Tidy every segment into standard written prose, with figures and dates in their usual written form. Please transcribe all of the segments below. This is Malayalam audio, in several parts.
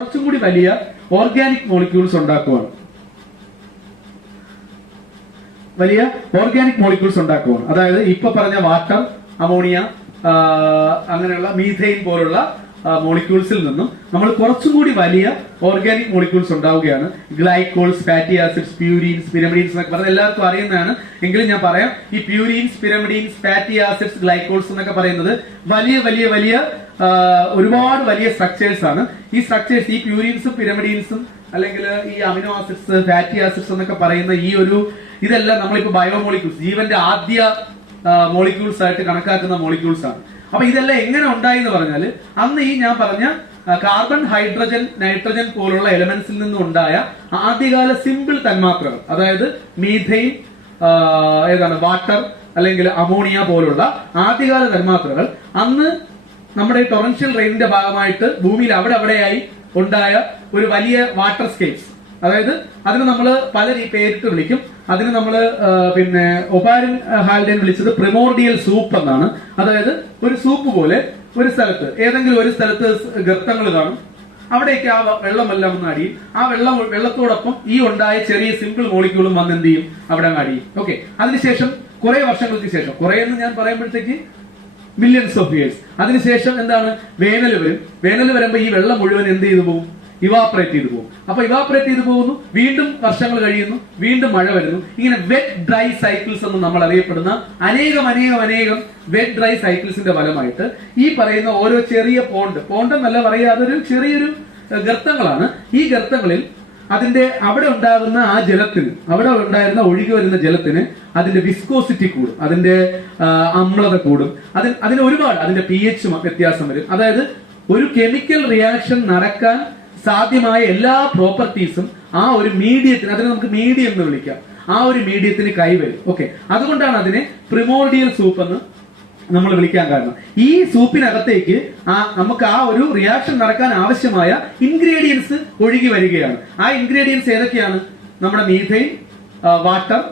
കുറച്ചും കൂടി വലിയ ഓർഗാനിക് മോളിക്യൂൾസ് ഉണ്ടാക്കുവാണ്. അതായത് ഇപ്പൊ പറഞ്ഞ വാട്ടർ, അമോണിയ, അങ്ങനെയുള്ള മീഥെയിൻ പോലുള്ള മോളിക്യൂൾസിൽ നിന്നും നമ്മൾ കുറച്ചും കൂടി വലിയ ഓർഗാനിക് മോളിക്യൂൾസ് ഉണ്ടാവുകയാണ്. ഗ്ലൈക്കോൾസ്, ഫാറ്റി ആസിഡ്സ്, പ്യൂരീൻസ്, പിരമിഡീൻസ് എന്നൊക്കെ പറഞ്ഞാൽ എല്ലാവർക്കും അറിയുന്നതാണ്. എങ്കിലും ഞാൻ പറയാം, ഈ പ്യൂരീൻസ്, പിരമിഡീൻസ്, ഫാറ്റി ആസിഡ്സ്, ഗ്ലൈക്കോൾസ് എന്നൊക്കെ പറയുന്നത് വലിയ വലിയ വലിയ ഒരുപാട് വലിയ സ്ട്രക്ചേഴ്സ് ആണ്. ഈ സ്ട്രക്ചേഴ്സ്, ഈ പ്യൂരീൻസും പിരമിഡീൻസും അല്ലെങ്കിൽ ഈ അമിനോ ആസിഡ്സ്, ഫാറ്റി ആസിഡ്സ് എന്നൊക്കെ പറയുന്ന ഇതെല്ലാം നമ്മളിപ്പോ ബയോമോളിക്യൂൾസ്, ജീവന്റെ ആദ്യ മോളിക്യൂൾസ് ആയിട്ട് കണക്കാക്കുന്ന മോളിക്യൂൾസ് ആണ്. അപ്പൊ ഇതെല്ലാം എങ്ങനെ ഉണ്ടായി എന്ന് പറഞ്ഞാൽ, അന്ന് ഈ ഞാൻ പറഞ്ഞ കാർബൺ, ഹൈഡ്രജൻ, നൈട്രജൻ പോലുള്ള എലമെന്റ്സിൽ നിന്നും ഉണ്ടായ ആദ്യകാല സിമ്പിൾ തന്മാത്രകൾ, അതായത് മീഥെയിൻ, വാട്ടർ അല്ലെങ്കിൽ അമോണിയ പോലുള്ള ആദ്യകാല തന്മാത്രകൾ അന്ന് നമ്മുടെ ടൊറൻഷ്യൽ റെയിനിന്റെ ഭാഗമായിട്ട് ഭൂമിയിൽ അവിടെയായി ഉണ്ടായ ഒരു വലിയ വാട്ടർ സ്കേപ്സ്, അതായത് അതിന് നമ്മൾ പല പേരിട്ട് വിളിക്കും. അതിന് നമ്മൾ ഒപാരിൻ ഹാൽഡേൻ വിളിച്ചത് പ്രിമോർഡിയൽ സൂപ്പ് എന്നാണ്. അതായത് ഒരു സൂപ്പ് പോലെ ഒരു സ്ഥലത്ത്, ഏതെങ്കിലും ഒരു സ്ഥലത്ത് ഗർത്തങ്ങൾ കാണും. അവിടേക്ക് ആ വെള്ളമെല്ലാം ഒന്ന് അടിയും. ആ വെള്ളത്തോടൊപ്പം ഈ ഉണ്ടായ ചെറിയ സിമ്പിൾ മോളിക്യൂളും വന്ന് എന്ത് ചെയ്യും, അവിടെ അടിയും. ഓക്കെ, അതിനുശേഷം കുറെ വർഷങ്ങൾക്ക് ശേഷം, കുറെ എന്ന് ഞാൻ പറയുമ്പോഴത്തേക്ക് മില്യൺസ് ഓഫ് ഇയേഴ്സ്, അതിനുശേഷം എന്താണ്, വേനൽ വരും. വേനൽ വരുമ്പോ ഈ വെള്ളം മുഴുവൻ എന്ത് ചെയ്തു പോകും, ഇവാപറേറ്റ് ചെയ്തു പോകും. അപ്പൊ ഇവാപറേറ്റ് ചെയ്തു പോകുന്നു, വീണ്ടും വർഷങ്ങൾ കഴിയുന്നു, വീണ്ടും മഴ വരുന്നു. ഇങ്ങനെ വെറ്റ് ഡ്രൈ സൈക്കിൾസ് എന്ന് നമ്മൾ അറിയപ്പെടുന്ന അനേകം വെറ്റ് ഡ്രൈ സൈക്കിൾസിന്റെ ഫലമായിട്ട് ഈ പറയുന്ന ഓരോ ചെറിയ പോണ്ട് എന്നല്ല പറയുക, അതൊരു ചെറിയൊരു ഗർത്തങ്ങളാണ്. ഈ ഗർത്തങ്ങളിൽ അവിടെ ഉണ്ടാകുന്ന ആ ജലത്തിന്, അവിടെ ഉണ്ടായിരുന്ന ഒഴുകി വരുന്ന ജലത്തിന് അതിന്റെ വിസ്കോസിറ്റി കൂടും, അതിന്റെ അമ്ലത കൂടും, അതിന് ഒരുപാട് അതിന്റെ pH വ്യത്യാസം വരും. അതായത് ഒരു കെമിക്കൽ റിയാക്ഷൻ നടക്കാൻ സാധ്യമായ എല്ലാ പ്രോപ്പർട്ടീസും ആ ഒരു മീഡിയത്തിന്, അതിനെ നമുക്ക് മീഡിയം എന്ന് വിളിക്കാം, ആ ഒരു മീഡിയത്തിന് കൈവരും. ഓക്കെ, അതുകൊണ്ടാണ് അതിനെ പ്രിമോർഡിയൽ സൂപ്പ് എന്ന് നമ്മൾ വിളിക്കാൻ കാരണം. ഈ സൂപ്പിനകത്തേക്ക് നമുക്ക് ആ ഒരു റിയാക്ഷൻ നടക്കാൻ ആവശ്യമായ ഇൻഗ്രീഡിയൻസ് ഒഴുകി വരികയാണ്. ആ ഇൻഗ്രീഡിയൻസ് ഏതൊക്കെയാണ്? നമ്മുടെ മീഥെയിൻ, വാട്ടർ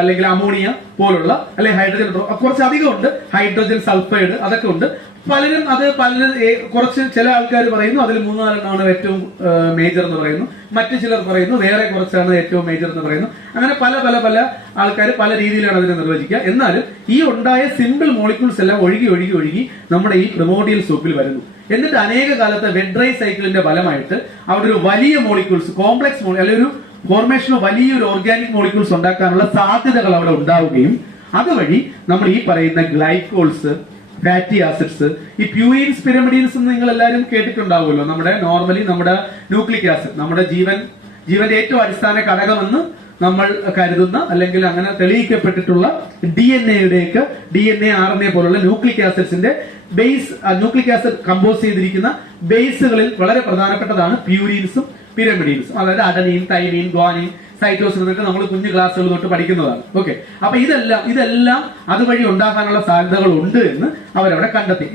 അല്ലെങ്കിൽ അമോണിയ പോലുള്ള, അല്ലെങ്കിൽ ഹൈഡ്രജൻ, കുറച്ചധികം ഉണ്ട്, ഹൈഡ്രജൻ സൾഫൈഡ്, അതൊക്കെ ഉണ്ട്. പലരും കുറച്ച് ചില ആൾക്കാർ പറയുന്നു അതിൽ 3-4 ഏറ്റവും മേജർ എന്ന് പറയുന്നു, മറ്റു ചിലർ പറയുന്നു വേറെ കുറച്ചാണ് ഏറ്റവും മേജർ എന്ന് പറയുന്നു. അങ്ങനെ പല പല പല ആൾക്കാർ പല രീതിയിലാണ് അതിനെ നിർവചിക്കുക. എന്നാലും ഈ ഉണ്ടായ സിമ്പിൾ മോളിക്യൂൾസ് എല്ലാം ഒഴുകി നമ്മുടെ ഈ പ്രിമോർഡിയൽ സൂപ്പിൽ വരുന്നു. എന്നിട്ട് അനേക കാലത്തെ വെറ്റ് ഡ്രൈ സൈക്കിളിന്റെ ഫലമായിട്ട് അവിടെ ഒരു വലിയ മോളിക്യൂൾസ്, കോംപ്ലക്സ് അല്ലെങ്കിൽ ഒരു ഫോർമേഷനോ വലിയൊരു ഓർഗാനിക് മോളിക്യൂൾസ് ഉണ്ടാക്കാനുള്ള സാധ്യതകൾ അവിടെ ഉണ്ടാവുകയും അതുവഴി നമ്മൾ ഈ പറയുന്ന ഗ്ലൈക്കോൾസ്, ഫാറ്റി ആസിഡ്സ്, ഈ പ്യൂരീൻസ്, പിരമിഡീൻസ് നിങ്ങൾ എല്ലാവരും കേട്ടിട്ടുണ്ടാവുമല്ലോ. നോർമലി നമ്മുടെ ന്യൂക്ലിക് ആസിഡ്, നമ്മുടെ ജീവന്റെ ഏറ്റവും അടിസ്ഥാന ഘടകമെന്ന് നമ്മൾ കരുതുന്ന അല്ലെങ്കിൽ അങ്ങനെ തെളിയിക്കപ്പെട്ടിട്ടുള്ള DNA, RNA പോലുള്ള ന്യൂക്ലിക് ആസിഡ്സിന്റെ ബേസ്, ന്യൂക്ലിക് ആസിഡ് കമ്പോസ് ചെയ്തിരിക്കുന്ന ബേസുകളിൽ വളരെ പ്രധാനപ്പെട്ടതാണ് പ്യൂരീൻസും പിരമിഡീൻസും. അതായത് അഡനീൻ, തൈമീൻ, ഗ്വാനിൻ, സൈറ്റോസിൻ എന്നൊക്കെ നമ്മൾ കുഞ്ഞു ക്ലാസ്സുകൾ തൊട്ട് പഠിക്കുന്നതാണ്. ഓക്കെ, അപ്പൊ ഇതെല്ലാം അതുവഴി ഉണ്ടാകാനുള്ള സാധ്യതകൾ ഉണ്ട് എന്ന് അവരവിടെ കണ്ടെത്തി.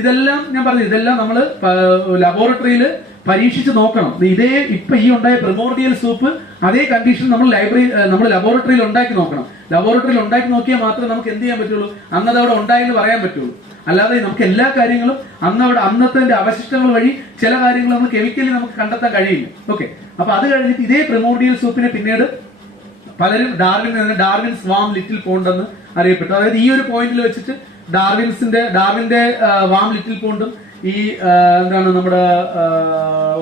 ഇതെല്ലാം ഞാൻ പറഞ്ഞു, ഇതെല്ലാം നമ്മൾ ലബോറട്ടറിയിൽ പരീക്ഷിച്ച് നോക്കണം. ഇപ്പൊ ഈ ഉണ്ടായ പ്രിമോർഡിയൽ സൂപ്പ് അതേ കണ്ടീഷൻ നമ്മൾ ലബോറട്ടറിയിൽ ഉണ്ടാക്കി നോക്കണം. ലബോറട്ടറിയിൽ ഉണ്ടാക്കി നോക്കിയാൽ മാത്രമേ നമുക്ക് എന്ത് ചെയ്യാൻ പറ്റുള്ളൂ, അന്നത് അവിടെ ഉണ്ടായെന്ന് പറയാൻ പറ്റുള്ളൂ. അല്ലാതെ നമുക്ക് എല്ലാ കാര്യങ്ങളും അന്നത്തെ അവശിഷ്ടങ്ങൾ വഴി ചില കാര്യങ്ങൾ നമ്മൾ കെമിക്കലി നമുക്ക് കണ്ടെത്താൻ കഴിയില്ല. ഓക്കെ, അപ്പൊ അത് കഴിഞ്ഞിട്ട് ഇതേ പ്രിമോർഡിയൽ സൂപ്പിനെ പിന്നീട് പലരും ഡാർവിൻ സ്വാം ലിറ്റിൽ പോണ്ട് എന്ന് അറിയപ്പെട്ടു. അതായത് ഈ ഒരു പോയിന്റിൽ വെച്ചിട്ട് ഡാർവിന്റെ വാം ലിറ്റിൽ പോണ്ടും ഈ നമ്മുടെ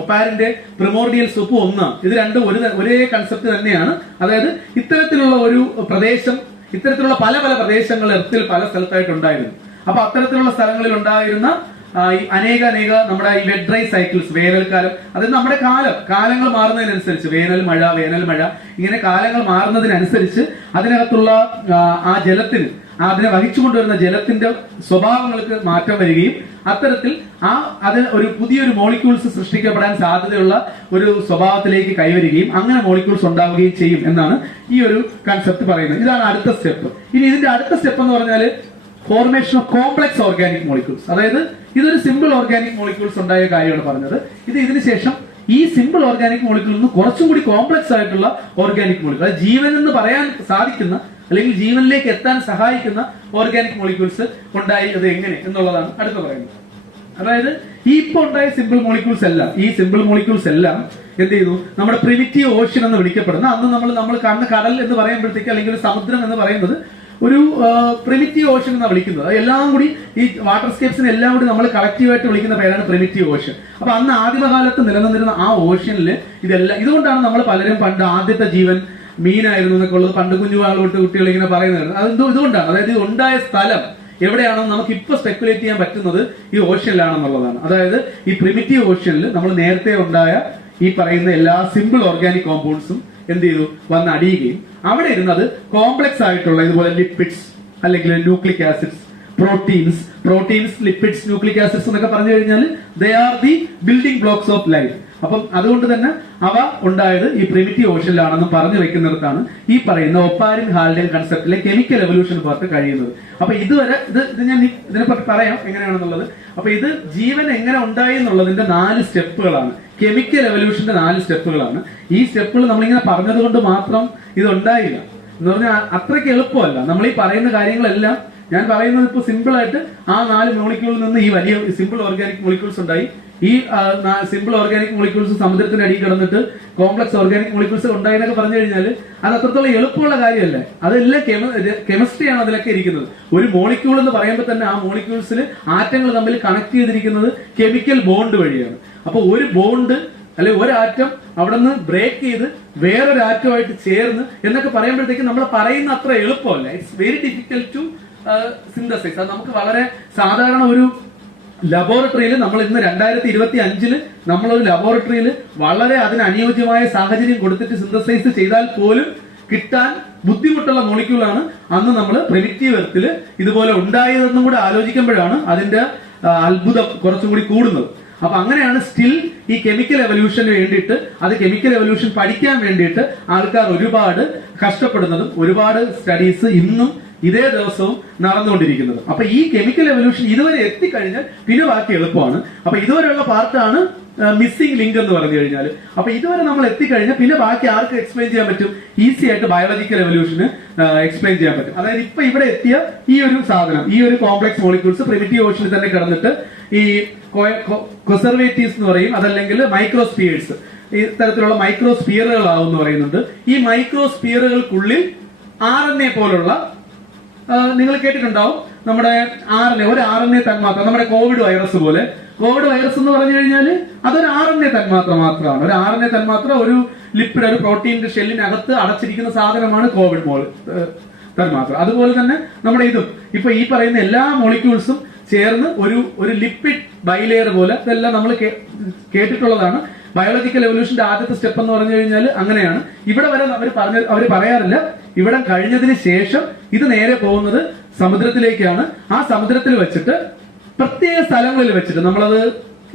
ഒപാരിന്റെ പ്രിമോർഡിയൽ സൂപ്പും ഒന്നാണ്. ഇത് രണ്ടും ഒരേ കൺസെപ്റ്റ് തന്നെയാണ്. അതായത് ഇത്തരത്തിലുള്ള ഒരു പ്രദേശം, ഇത്തരത്തിലുള്ള പല പല പ്രദേശങ്ങൾ എർത്തിൽ പല സ്ഥലത്തായിട്ടുണ്ടായിരുന്നു. അപ്പൊ അത്തരത്തിലുള്ള സ്ഥലങ്ങളിൽ ഉണ്ടായിരുന്ന അനേക നമ്മുടെ ഈ വെറ്റ് ഡ്രൈ സൈക്കിൾസ്, വേനൽക്കാലം, അതായത് നമ്മുടെ കാലങ്ങൾ മാറുന്നതിനനുസരിച്ച് വേനൽ മഴ ഇങ്ങനെ കാലങ്ങൾ മാറുന്നതിനനുസരിച്ച് അതിനകത്തുള്ള ആ ജലത്തിന്, അതിനെ വഹിച്ചുകൊണ്ടുവരുന്ന ജലത്തിന്റെ സ്വഭാവങ്ങൾക്ക് മാറ്റം വരികയും അത്തരത്തിൽ അതിന് ഒരു പുതിയൊരു മോളിക്യൂൾസ് സൃഷ്ടിക്കപ്പെടാൻ സാധ്യതയുള്ള ഒരു സ്വഭാവത്തിലേക്ക് കൈവരികയും അങ്ങനെ മോളിക്യൂൾസ് ഉണ്ടാവുകയും ചെയ്യും എന്നാണ് ഈ ഒരു കൺസെപ്റ്റ് പറയുന്നത്. ഇതാണ് അടുത്ത സ്റ്റെപ്പ്. ഇനി ഇതിന്റെ അടുത്ത സ്റ്റെപ്പ് എന്ന് പറഞ്ഞാല് formation of complex organic molecules. അതായത് ഇതൊരു സിമ്പിൾ ഓർഗാനിക് മോളിക്യൂൾസ് ഉണ്ടായ കാര്യമാണ് പറഞ്ഞത്. ഇതിന് ശേഷം ഈ സിമ്പിൾ ഓർഗാനിക് മോളിക്യൂളിൽ നിന്ന് കുറച്ചും കൂടി കോംപ്ലക്സ് ആയിട്ടുള്ള ഓർഗാനിക് മോളിക്യൂൾ, അതായത് ജീവൻ എന്ന് പറയാൻ സാധിക്കുന്ന അല്ലെങ്കിൽ ജീവനിലേക്ക് എത്താൻ സഹായിക്കുന്ന ഓർഗാനിക് മോളിക്യൂൾസ് ഉണ്ടായി. അത് എങ്ങനെ എന്നുള്ളതാണ് അടുത്ത് പറയുന്നത്. അതായത് ഈ ഇപ്പൊ ഉണ്ടായ സിമ്പിൾ മോളിക്യൂൾസ് എല്ലാം എന്ത് ചെയ്യുന്നു, നമ്മുടെ പ്രിമിറ്റീവ് ഓഷ്യൻ എന്ന് വിളിക്കപ്പെടുന്ന, അന്ന് നമ്മൾ കാണുന്ന കടൽ എന്ന് പറയുമ്പോഴത്തേക്ക് അല്ലെങ്കിൽ ഒരു സമുദ്രം എന്ന് പറയുന്നത് ഒരു പ്രിമിറ്റീവ് ഓഷ്യൻ എന്നാണ് വിളിക്കുന്നത്. എല്ലാം കൂടി ഈ വാട്ടർ സ്കേപ്സിനെ എല്ലാം കൂടി നമ്മൾ കളക്റ്റീവായിട്ട് വിളിക്കുന്ന പേരാണ് പ്രിമിറ്റീവ് ഓഷ്യൻ. അപ്പൊ അന്ന് ആദിമകാലത്ത് നിലനിന്നിരുന്ന ആ ഓഷ്യനിൽ ഇതുകൊണ്ടാണ് നമ്മൾ പലരും പണ്ട് ആദ്യത്തെ ജീവൻ മീനായിരുന്നു എന്നൊക്കെ ഉള്ളത് പണ്ട് കുഞ്ഞുവാളോട്ട് കുട്ടികൾ ഇങ്ങനെ പറയുന്നത്. ഇതുകൊണ്ടാണ്, അതായത് ഇത് ഉണ്ടായ സ്ഥലം എവിടെയാണെന്ന് നമുക്ക് ഇപ്പൊ സ്പെക്കുലേറ്റ് ചെയ്യാൻ പറ്റുന്നത് ഈ ഓഷ്യനിലാണെന്നുള്ളതാണ്. അതായത് ഈ പ്രിമിറ്റീവ് ഓഷ്യനിൽ നമ്മൾ നേരത്തെ ഉണ്ടായ ഈ പറയുന്ന എല്ലാ സിമ്പിൾ ഓർഗാനിക് കോമ്പൗണ്ട്സും എന്ത് ചെയ്തു, വന്ന് അടിയുകയും അവിടെ ഇരുന്നത് കോംപ്ലക്സ് ആയിട്ടുള്ള ഇതുപോലെ ലിപ്പിഡ്സ് അല്ലെങ്കിൽ nucleic acids, proteins, lipids, nucleic acids എന്നൊക്കെ പറഞ്ഞു കഴിഞ്ഞാൽ they are the building blocks of life. അപ്പം അതുകൊണ്ട് തന്നെ അവ ഉണ്ടായത് ഈ പ്രിമിറ്റീവ് ഓഷ്യനിലാണെന്ന് പറഞ്ഞു വെക്കുന്നിടത്താണ് ഈ പറയുന്ന ഒപ്പാരിൻ ഹാൽഡൻ കൺസെപ്റ്റിലെ കെമിക്കൽ എവല്യൂഷൻ പാർട്ട് കഴിയുന്നത്. അപ്പൊ ഇതുവരെ ഇത് ഞാൻ ഇതിനെപ്പറ്റി പറയാം എങ്ങനെയാണെന്നുള്ളത്. അപ്പൊ ഇത് ജീവൻ എങ്ങനെ ഉണ്ടായി എന്നുള്ളതിന്റെ 4 സ്റ്റെപ്പുകളാണ്, കെമിക്കൽ എവല്യൂഷന്റെ 4 സ്റ്റെപ്പുകളാണ്. ഈ സ്റ്റെപ്പുകൾ നമ്മളിങ്ങനെ പറഞ്ഞത് കൊണ്ട് മാത്രം ഇത് ഉണ്ടായില്ല എന്ന് പറഞ്ഞാൽ അത്രയ്ക്ക് എളുപ്പമല്ല. നമ്മൾ ഈ പറയുന്ന കാര്യങ്ങളെല്ലാം ഞാൻ പറയുന്നത് ഇപ്പൊ സിമ്പിൾ ആയിട്ട് ആ 4 മോളിക്യൂളിൽ നിന്ന് ഈ വലിയ സിമ്പിൾ ഓർഗാനിക് മോളിക്യൂൾസ് ഉണ്ടായി. ഈ സിമ്പിൾ ഓർഗാനിക് മോളിക്യൂൾസ് സമുദ്രത്തിന്റെ അടിയിൽ കിടന്നിട്ട് കോംപ്ലക്സ് ഓർഗാനിക് മോളിക്യൂൾസ് ഉണ്ടായി എന്നൊക്കെ പറഞ്ഞു കഴിഞ്ഞാൽ അത് അത്രത്തോളം എളുപ്പമുള്ള കാര്യമല്ലേ. അതെല്ലാം കെമിസ്ട്രിയാണ് അതിലൊക്കെ ഇരിക്കുന്നത്. ഒരു മോളിക്യൂൾ എന്ന് പറയുമ്പോൾ തന്നെ ആ മോളിക്യൂൾസിൽ ആറ്റങ്ങൾ തമ്മിൽ കണക്ട് ചെയ്തിരിക്കുന്നത് കെമിക്കൽ ബോണ്ട് വഴിയാണ്. അപ്പൊ ഒരു ബോണ്ട് അല്ലെ ഒരു ആറ്റം അവിടെ നിന്ന് ബ്രേക്ക് ചെയ്ത് വേറൊരു ആറ്റമായിട്ട് ചേർന്ന് എന്നൊക്കെ പറയുമ്പോഴത്തേക്ക് നമ്മൾ പറയുന്ന അത്ര എളുപ്പമല്ല. It's very difficult to synthesise. അത് നമുക്ക് വളരെ സാധാരണ ഒരു ലബോറട്ടറിയിൽ നമ്മൾ ഇന്ന് 2025 നമ്മളൊരു ലബോറട്ടറിയിൽ വളരെ അതിന് അനുയോജ്യമായ സാഹചര്യം കൊടുത്തിട്ട് സിന്തസൈസ് ചെയ്താൽ പോലും കിട്ടാൻ ബുദ്ധിമുട്ടുള്ള മോളിക്യൂളാണ് അന്ന് നമ്മൾ പ്രിമിറ്റീവ് എർത്തിൽ ഇതുപോലെ ഉണ്ടായതെന്നും കൂടെ ആലോചിക്കുമ്പോഴാണ് അതിന്റെ അത്ഭുതം കുറച്ചും കൂടി കൂടുന്നത്. അപ്പൊ അങ്ങനെയാണ് സ്റ്റിൽ ഈ കെമിക്കൽ എവല്യൂഷന് വേണ്ടിയിട്ട്, അത് കെമിക്കൽ എവല്യൂഷൻ പഠിക്കാൻ വേണ്ടിയിട്ട് ആൾക്കാർ ഒരുപാട് കഷ്ടപ്പെടുന്നതും ഒരുപാട് സ്റ്റഡീസ് ഇന്നും ഇതേ ദിവസവും നടന്നുകൊണ്ടിരിക്കുന്നത്. അപ്പൊ ഈ കെമിക്കൽ എവല്യൂഷൻ ഇതുവരെ എത്തിക്കഴിഞ്ഞാൽ പിന്നെ ബാക്കി എളുപ്പമാണ്. അപ്പൊ ഇതുവരെയുള്ള പാർട്ടാണ് മിസ്സിംഗ് ലിങ്ക് എന്ന് പറഞ്ഞു കഴിഞ്ഞാൽ. അപ്പൊ ഇതുവരെ നമ്മൾ എത്തിക്കഴിഞ്ഞാൽ പിന്നെ ബാക്കി ആർക്ക് എക്സ്പ്ലെയിൻ ചെയ്യാൻ പറ്റും? ഈസി ആയിട്ട് ബയോളജിക്കൽ എവല്യൂഷന് എക്സ്പ്ലെയിൻ ചെയ്യാൻ പറ്റും. അതായത് ഇപ്പൊ ഇവിടെ എത്തിയ ഈ ഒരു സാധനം, ഈ ഒരു കോംപ്ലക്സ് മോളിക്യൂൾസ് പ്രിമിറ്റീവ് ഓഷനിൽ തന്നെ കിടന്നിട്ട് ഈ കൊസർവേറ്റീവ്സ് എന്ന് പറയും, അതല്ലെങ്കിൽ മൈക്രോസ്പിയേഴ്സ്, ഈ തരത്തിലുള്ള മൈക്രോസ്പിയറുകളാവും എന്ന് പറയുന്നുണ്ട്. ഈ മൈക്രോസ്പിയറുകൾക്കുള്ളിൽ RNA പോലുള്ള നിങ്ങൾ കേട്ടിട്ടുണ്ടാവും നമ്മുടെ ഒരു RNA തന്മാത്ര, നമ്മുടെ കോവിഡ് വൈറസ് പോലെ. കോവിഡ് വൈറസ് എന്ന് പറഞ്ഞു കഴിഞ്ഞാൽ അതൊരു RNA തന്മാത്ര മാത്രമാണ്. ഒരു RNA തന്മാത്ര, ഒരു ലിപ്പിഡ്, ഒരു പ്രോട്ടീന്റെ ഷെല്ലിനകത്ത് അടച്ചിരിക്കുന്ന സാധനമാണ് കോവിഡ് തന്മാത്ര. അതുപോലെ തന്നെ നമ്മുടെ ഇതും ഇപ്പൊ ഈ പറയുന്ന എല്ലാ മോളിക്യൂൾസും ചേർന്ന് ഒരു ലിപ്പിഡ് ബൈലെയർ പോലെ, ഇതെല്ലാം നമ്മൾ കേട്ടിട്ടുള്ളതാണ്. ബയോളജിക്കൽ എവല്യൂഷന്റെ ആദ്യത്തെ സ്റ്റെപ്പ് എന്ന് പറഞ്ഞു കഴിഞ്ഞാൽ അങ്ങനെയാണ്. ഇവിടെ വരെ അവർ പറയാറില്ല. ഇവിടെ കഴിഞ്ഞതിന് ശേഷം ഇത് നേരെ പോകുന്നത് സമുദ്രത്തിലേക്കാണ്. ആ സമുദ്രത്തിൽ വെച്ചിട്ട് പ്രത്യേക സ്ഥലങ്ങളിൽ വെച്ചിട്ട്, നമ്മളത്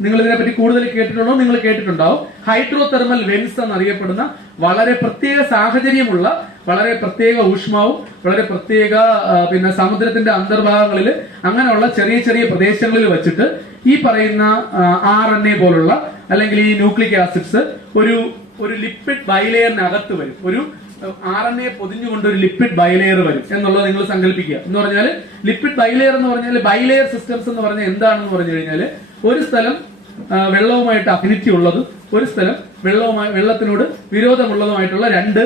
നിങ്ങൾ ഇതിനെപ്പറ്റി കൂടുതൽ കേട്ടിട്ടുണ്ടോ? നിങ്ങൾ കേട്ടിട്ടുണ്ടാവും. ഹൈഡ്രോതെർമൽ വെൻസ് എന്നറിയപ്പെടുന്ന വളരെ പ്രത്യേക സാഹചര്യമുള്ള, വളരെ പ്രത്യേക ഊഷ്മാവും വളരെ പ്രത്യേക സമുദ്രത്തിന്റെ അന്തർഭാഗങ്ങളിൽ അങ്ങനെയുള്ള ചെറിയ ചെറിയ പ്രദേശങ്ങളിൽ വെച്ചിട്ട് ഈ പറയുന്ന RNA പോലുള്ള അല്ലെങ്കിൽ ഈ ന്യൂക്ലിക് ആസിഡ്സ് ഒരു ലിപ്പിഡ് ബൈലെയറിനകത്ത് വരും. ഒരു RNA പൊതിഞ്ഞുകൊണ്ട് ഒരു ലിപ്പിഡ് ബൈലെയർ വരും എന്നുള്ളത് നിങ്ങൾ സങ്കല്പിക്കുക. എന്ന് പറഞ്ഞാൽ ലിപ്പിഡ് ബൈലെയർ എന്ന് പറഞ്ഞാൽ ബൈലെയർ സിസ്റ്റംസ് എന്ന് പറഞ്ഞാൽ എന്താണെന്ന് പറഞ്ഞു കഴിഞ്ഞാൽ ഒരു സ്ഥലം വെള്ളവുമായിട്ട് അഫിനിറ്റി ഉള്ളതും ഒരു സ്ഥലം വെള്ളത്തിനോട് വിരോധമുള്ളതുമായിട്ടുള്ള 2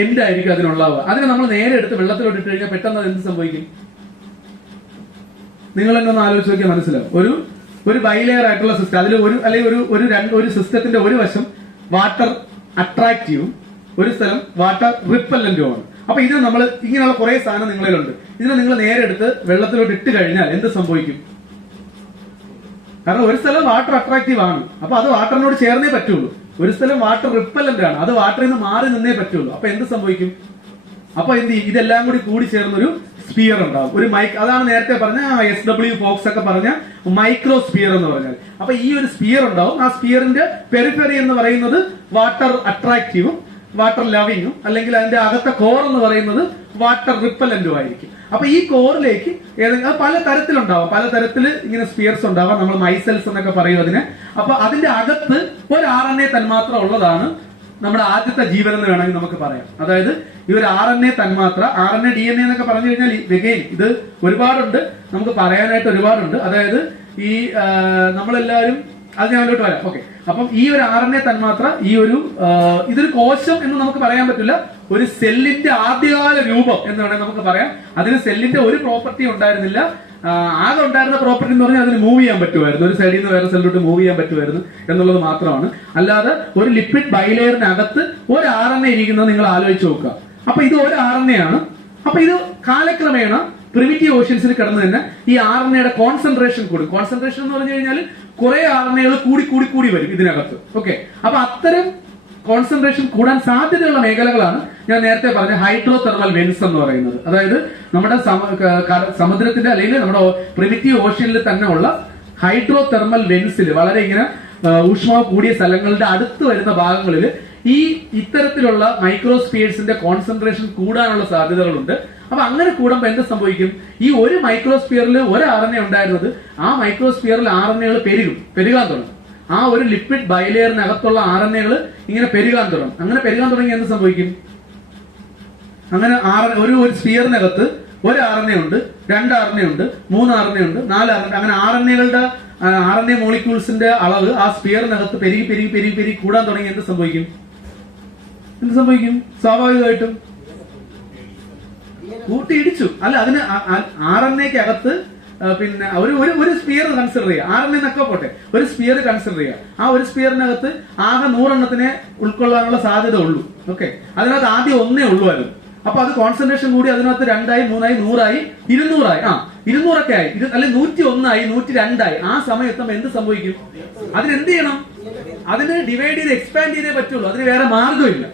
എൻഡ് ആയിരിക്കും അതിനുള്ളവ. അതിനെ നമ്മൾ നേരെ എടുത്ത് വെള്ളത്തിലോട്ട് ഇട്ട് കഴിഞ്ഞാൽ പെട്ടെന്ന് അത് എന്ത് സംഭവിക്കും? നിങ്ങൾ തന്നെ ഒന്ന് ആലോചിച്ച് നോക്കിയാൽ മനസ്സിലാവും. ഒരു ബൈലെയർ ആയിട്ടുള്ള സിസ്റ്റം, അതിൽ ഒരു സിസ്റ്റത്തിന്റെ ഒരു വശം വാട്ടർ അട്രാക്റ്റീവും ഒരു സ്ഥലം വാട്ടർ റിപ്പല്ലന്റുമാണ്. അപ്പൊ ഇതിന് നമ്മൾ ഇങ്ങനെയുള്ള കുറെ സാധനം നിങ്ങളിലുണ്ട്. ഇതിനെ നിങ്ങൾ നേരെ എടുത്ത് വെള്ളത്തിലോട്ട് ഇട്ട് കഴിഞ്ഞാൽ എന്ത് സംഭവിക്കും? കാരണം ഒരു സ്ഥലം വാട്ടർ അട്രാക്റ്റീവ് ആണ്, അപ്പൊ അത് വാട്ടറിനോട് ചേർന്നേ പറ്റുള്ളൂ. ഒരു സ്ഥലം വാട്ടർ റിപ്പല്ലന്റ് ആണ്, അത് വാട്ടറിൽ നിന്ന് മാറി നിന്നേ പറ്റുള്ളൂ. അപ്പൊ എന്ത് സംഭവിക്കും? അപ്പൊ ഇതെല്ലാം കൂടി ചേർന്നൊരു സ്പിയർ ഉണ്ടാവും. അതാണ് നേരത്തെ പറഞ്ഞ SW ഫോക്സ് ഒക്കെ പറഞ്ഞ മൈക്രോ സ്പിയർ എന്ന് പറഞ്ഞാൽ. അപ്പൊ ഈ ഒരു സ്പിയർ ഉണ്ടാവും. ആ സ്പിയറിന്റെ പെരിഫെറി എന്ന് പറയുന്നത് വാട്ടർ അട്രാക്റ്റീവും വാട്ടർ ലവിങ്ങും, അല്ലെങ്കിൽ അതിന്റെ അകത്തെ കോർ എന്ന് പറയുന്നത് വാട്ടർ റിപ്പല്ലന്റും ആയിരിക്കും. അപ്പൊ ഈ കോറിലേക്ക് ഏതെങ്കിലും പല തരത്തിലുണ്ടാവാം, പല തരത്തിൽ ഇങ്ങനെ സ്പിയർസ് ഉണ്ടാവാം. നമ്മൾ മൈസെൽസ് എന്നൊക്കെ പറയും അതിനെ. അപ്പൊ അതിന്റെ അകത്ത് ഒരു RNA തന്മാത്ര ഉള്ളതാണ് നമ്മുടെ ആദ്യത്തെ ജീവൻ എന്ന് വേണമെങ്കിൽ നമുക്ക് പറയാം. അതായത് ഈ ഒരു RNA തന്മാത്ര, RNA DNA എന്നൊക്കെ പറഞ്ഞു കഴിഞ്ഞാൽ ഇത് ഒരുപാടുണ്ട്, നമുക്ക് പറയാനായിട്ട് ഒരുപാടുണ്ട്. അതായത് ഈ നമ്മളെല്ലാവരും അത് ഞാനിലോട്ട് വരാം. ഓക്കെ, അപ്പം ഈ ഒരു RNA തന്മാത്ര ഈ ഒരു ഇതൊരു കോശം എന്ന് നമുക്ക് പറയാൻ പറ്റില്ല, ഒരു സെല്ലിന്റെ ആദ്യകാല രൂപം എന്ന് വേണമെങ്കിൽ നമുക്ക് പറയാം. അതിന് സെല്ലിന്റെ ഒരു പ്രോപ്പർട്ടി ഉണ്ടായിരുന്നില്ല. ആകെ ഉണ്ടായിരുന്ന പ്രോപ്പർട്ടി എന്ന് പറഞ്ഞാൽ അതിന് മൂവ് ചെയ്യാൻ പറ്റുമായിരുന്നു, ഒരു സൈഡിൽ നിന്ന് വേറെ സെല്ലിലോട്ട് മൂവ് ചെയ്യാൻ പറ്റുമായിരുന്നു എന്നുള്ളത് മാത്രമാണ്. അല്ലാതെ ഒരു ലിപ്പിഡ് ബൈലെയറിനകത്ത് ഒരു RNA ഇരിക്കുന്നത് നിങ്ങൾ ആലോചിച്ച് നോക്കുക. അപ്പൊ ഇത് ഒരു RNA ആണ്. അപ്പൊ ഇത് കാലക്രമേണ പ്രിമിറ്റീവ് ഓഷ്യൻസിൽ കിടന്ന് തന്നെ ഈ RNAയുടെ കോൺസെൻട്രേഷൻ കൂടും. കോൺസെൻട്രേഷൻ എന്ന് പറഞ്ഞു കഴിഞ്ഞാൽ കുറെ RNAകൾ കൂടി വരും ഇതിനകത്ത്. ഓക്കെ, അപ്പൊ അത്തരം കോൺസെൻട്രേഷൻ കൂടാൻ സാധ്യതയുള്ള മേഖലകളാണ് ഞാൻ നേരത്തെ പറഞ്ഞ ഹൈഡ്രോ തെർമൽ വെൻസ് എന്ന് പറയുന്നത്. അതായത് നമ്മുടെ സമുദ്രത്തിന്റെ അല്ലെങ്കിൽ നമ്മുടെ പ്രിമിറ്റീവ് ഓഷ്യനിൽ തന്നെ ഉള്ള ഹൈഡ്രോ തെർമൽ വെൻസിൽ വളരെ ഇങ്ങനെ ഊഷ്മാവ് കൂടിയ സ്ഥലങ്ങളുടെ അടുത്ത് വരുന്ന ഭാഗങ്ങളിൽ ഈ ഇത്തരത്തിലുള്ള മൈക്രോസ്ഫിയേഴ്സിന്റെ കോൺസെൻട്രേഷൻ കൂടാനുള്ള സാധ്യതകളുണ്ട്. അപ്പൊ അങ്ങനെ കൂടുമ്പോൾ എന്ത് സംഭവിക്കും? ഈ ഒരു മൈക്രോസ്ഫിയറിൽ ഒരു RNA ഉണ്ടായിരുന്നത് ആ മൈക്രോസ്ഫിയറിൽ RNAകൾ പെരുകാൻ തുടങ്ങും. ആ ഒരു ലിപ്പിഡ് ബൈലെയറിനകത്തുള്ള RNAകൾ ഇങ്ങനെ പെരുകാൻ തുടങ്ങും. അങ്ങനെ പെരുകാൻ തുടങ്ങി എന്ത് സംഭവിക്കും? അങ്ങനെ ഒരു സ്ഫിയറിനകത്ത് ഒരു RNA ഉണ്ട്, 2 RNA ഉണ്ട്, 3 RNA ഉണ്ട്, 4 RNA, അങ്ങനെ RNA മോളിക്യൂൾസിന്റെ അളവ് ആ സ്ഫിയറിനകത്ത് പെരുകി കൂടാൻ തുടങ്ങി എന്ത് സംഭവിക്കും? സ്വാഭാവികമായിട്ടും കൂട്ടിയിടിച്ചു. അല്ല, അതിന് RNAക്ക് അകത്ത് പിന്നെ ഒരു സ്പിയർ കൺസിഡർ ചെയ്യുക. RNA എന്നൊക്കെ പോട്ടെ, ഒരു സ്പിയർ കൺസിഡർ ചെയ്യുക. ആ ഒരു സ്പിയറിനകത്ത് ആകെ 100 എണ്ണത്തിനെ ഉൾക്കൊള്ളാനുള്ള സാധ്യത ഉള്ളൂ. ഓക്കെ, അതിനകത്ത് ആദ്യം 1 ഉള്ളുവായിരുന്നു. അപ്പൊ അത് കോൺസെൻട്രേഷൻ കൂടി അതിനകത്ത് 2 ആയി, 3 ആയി, 100 ആയി, 200 ആയി, 200 ഒക്കെ ആയി, അല്ലെങ്കിൽ 101 ആയി, 102 ആയി. ആ സമയത്ത് എന്ത് സംഭവിക്കും? അതിനെന്ത് ചെയ്യണം? അതിന് ഡിവൈഡ് ചെയ്ത് എക്സ്പാൻഡ് ചെയ്തേ പറ്റുള്ളൂ. അതിന് വേറെ മാർഗമില്ല.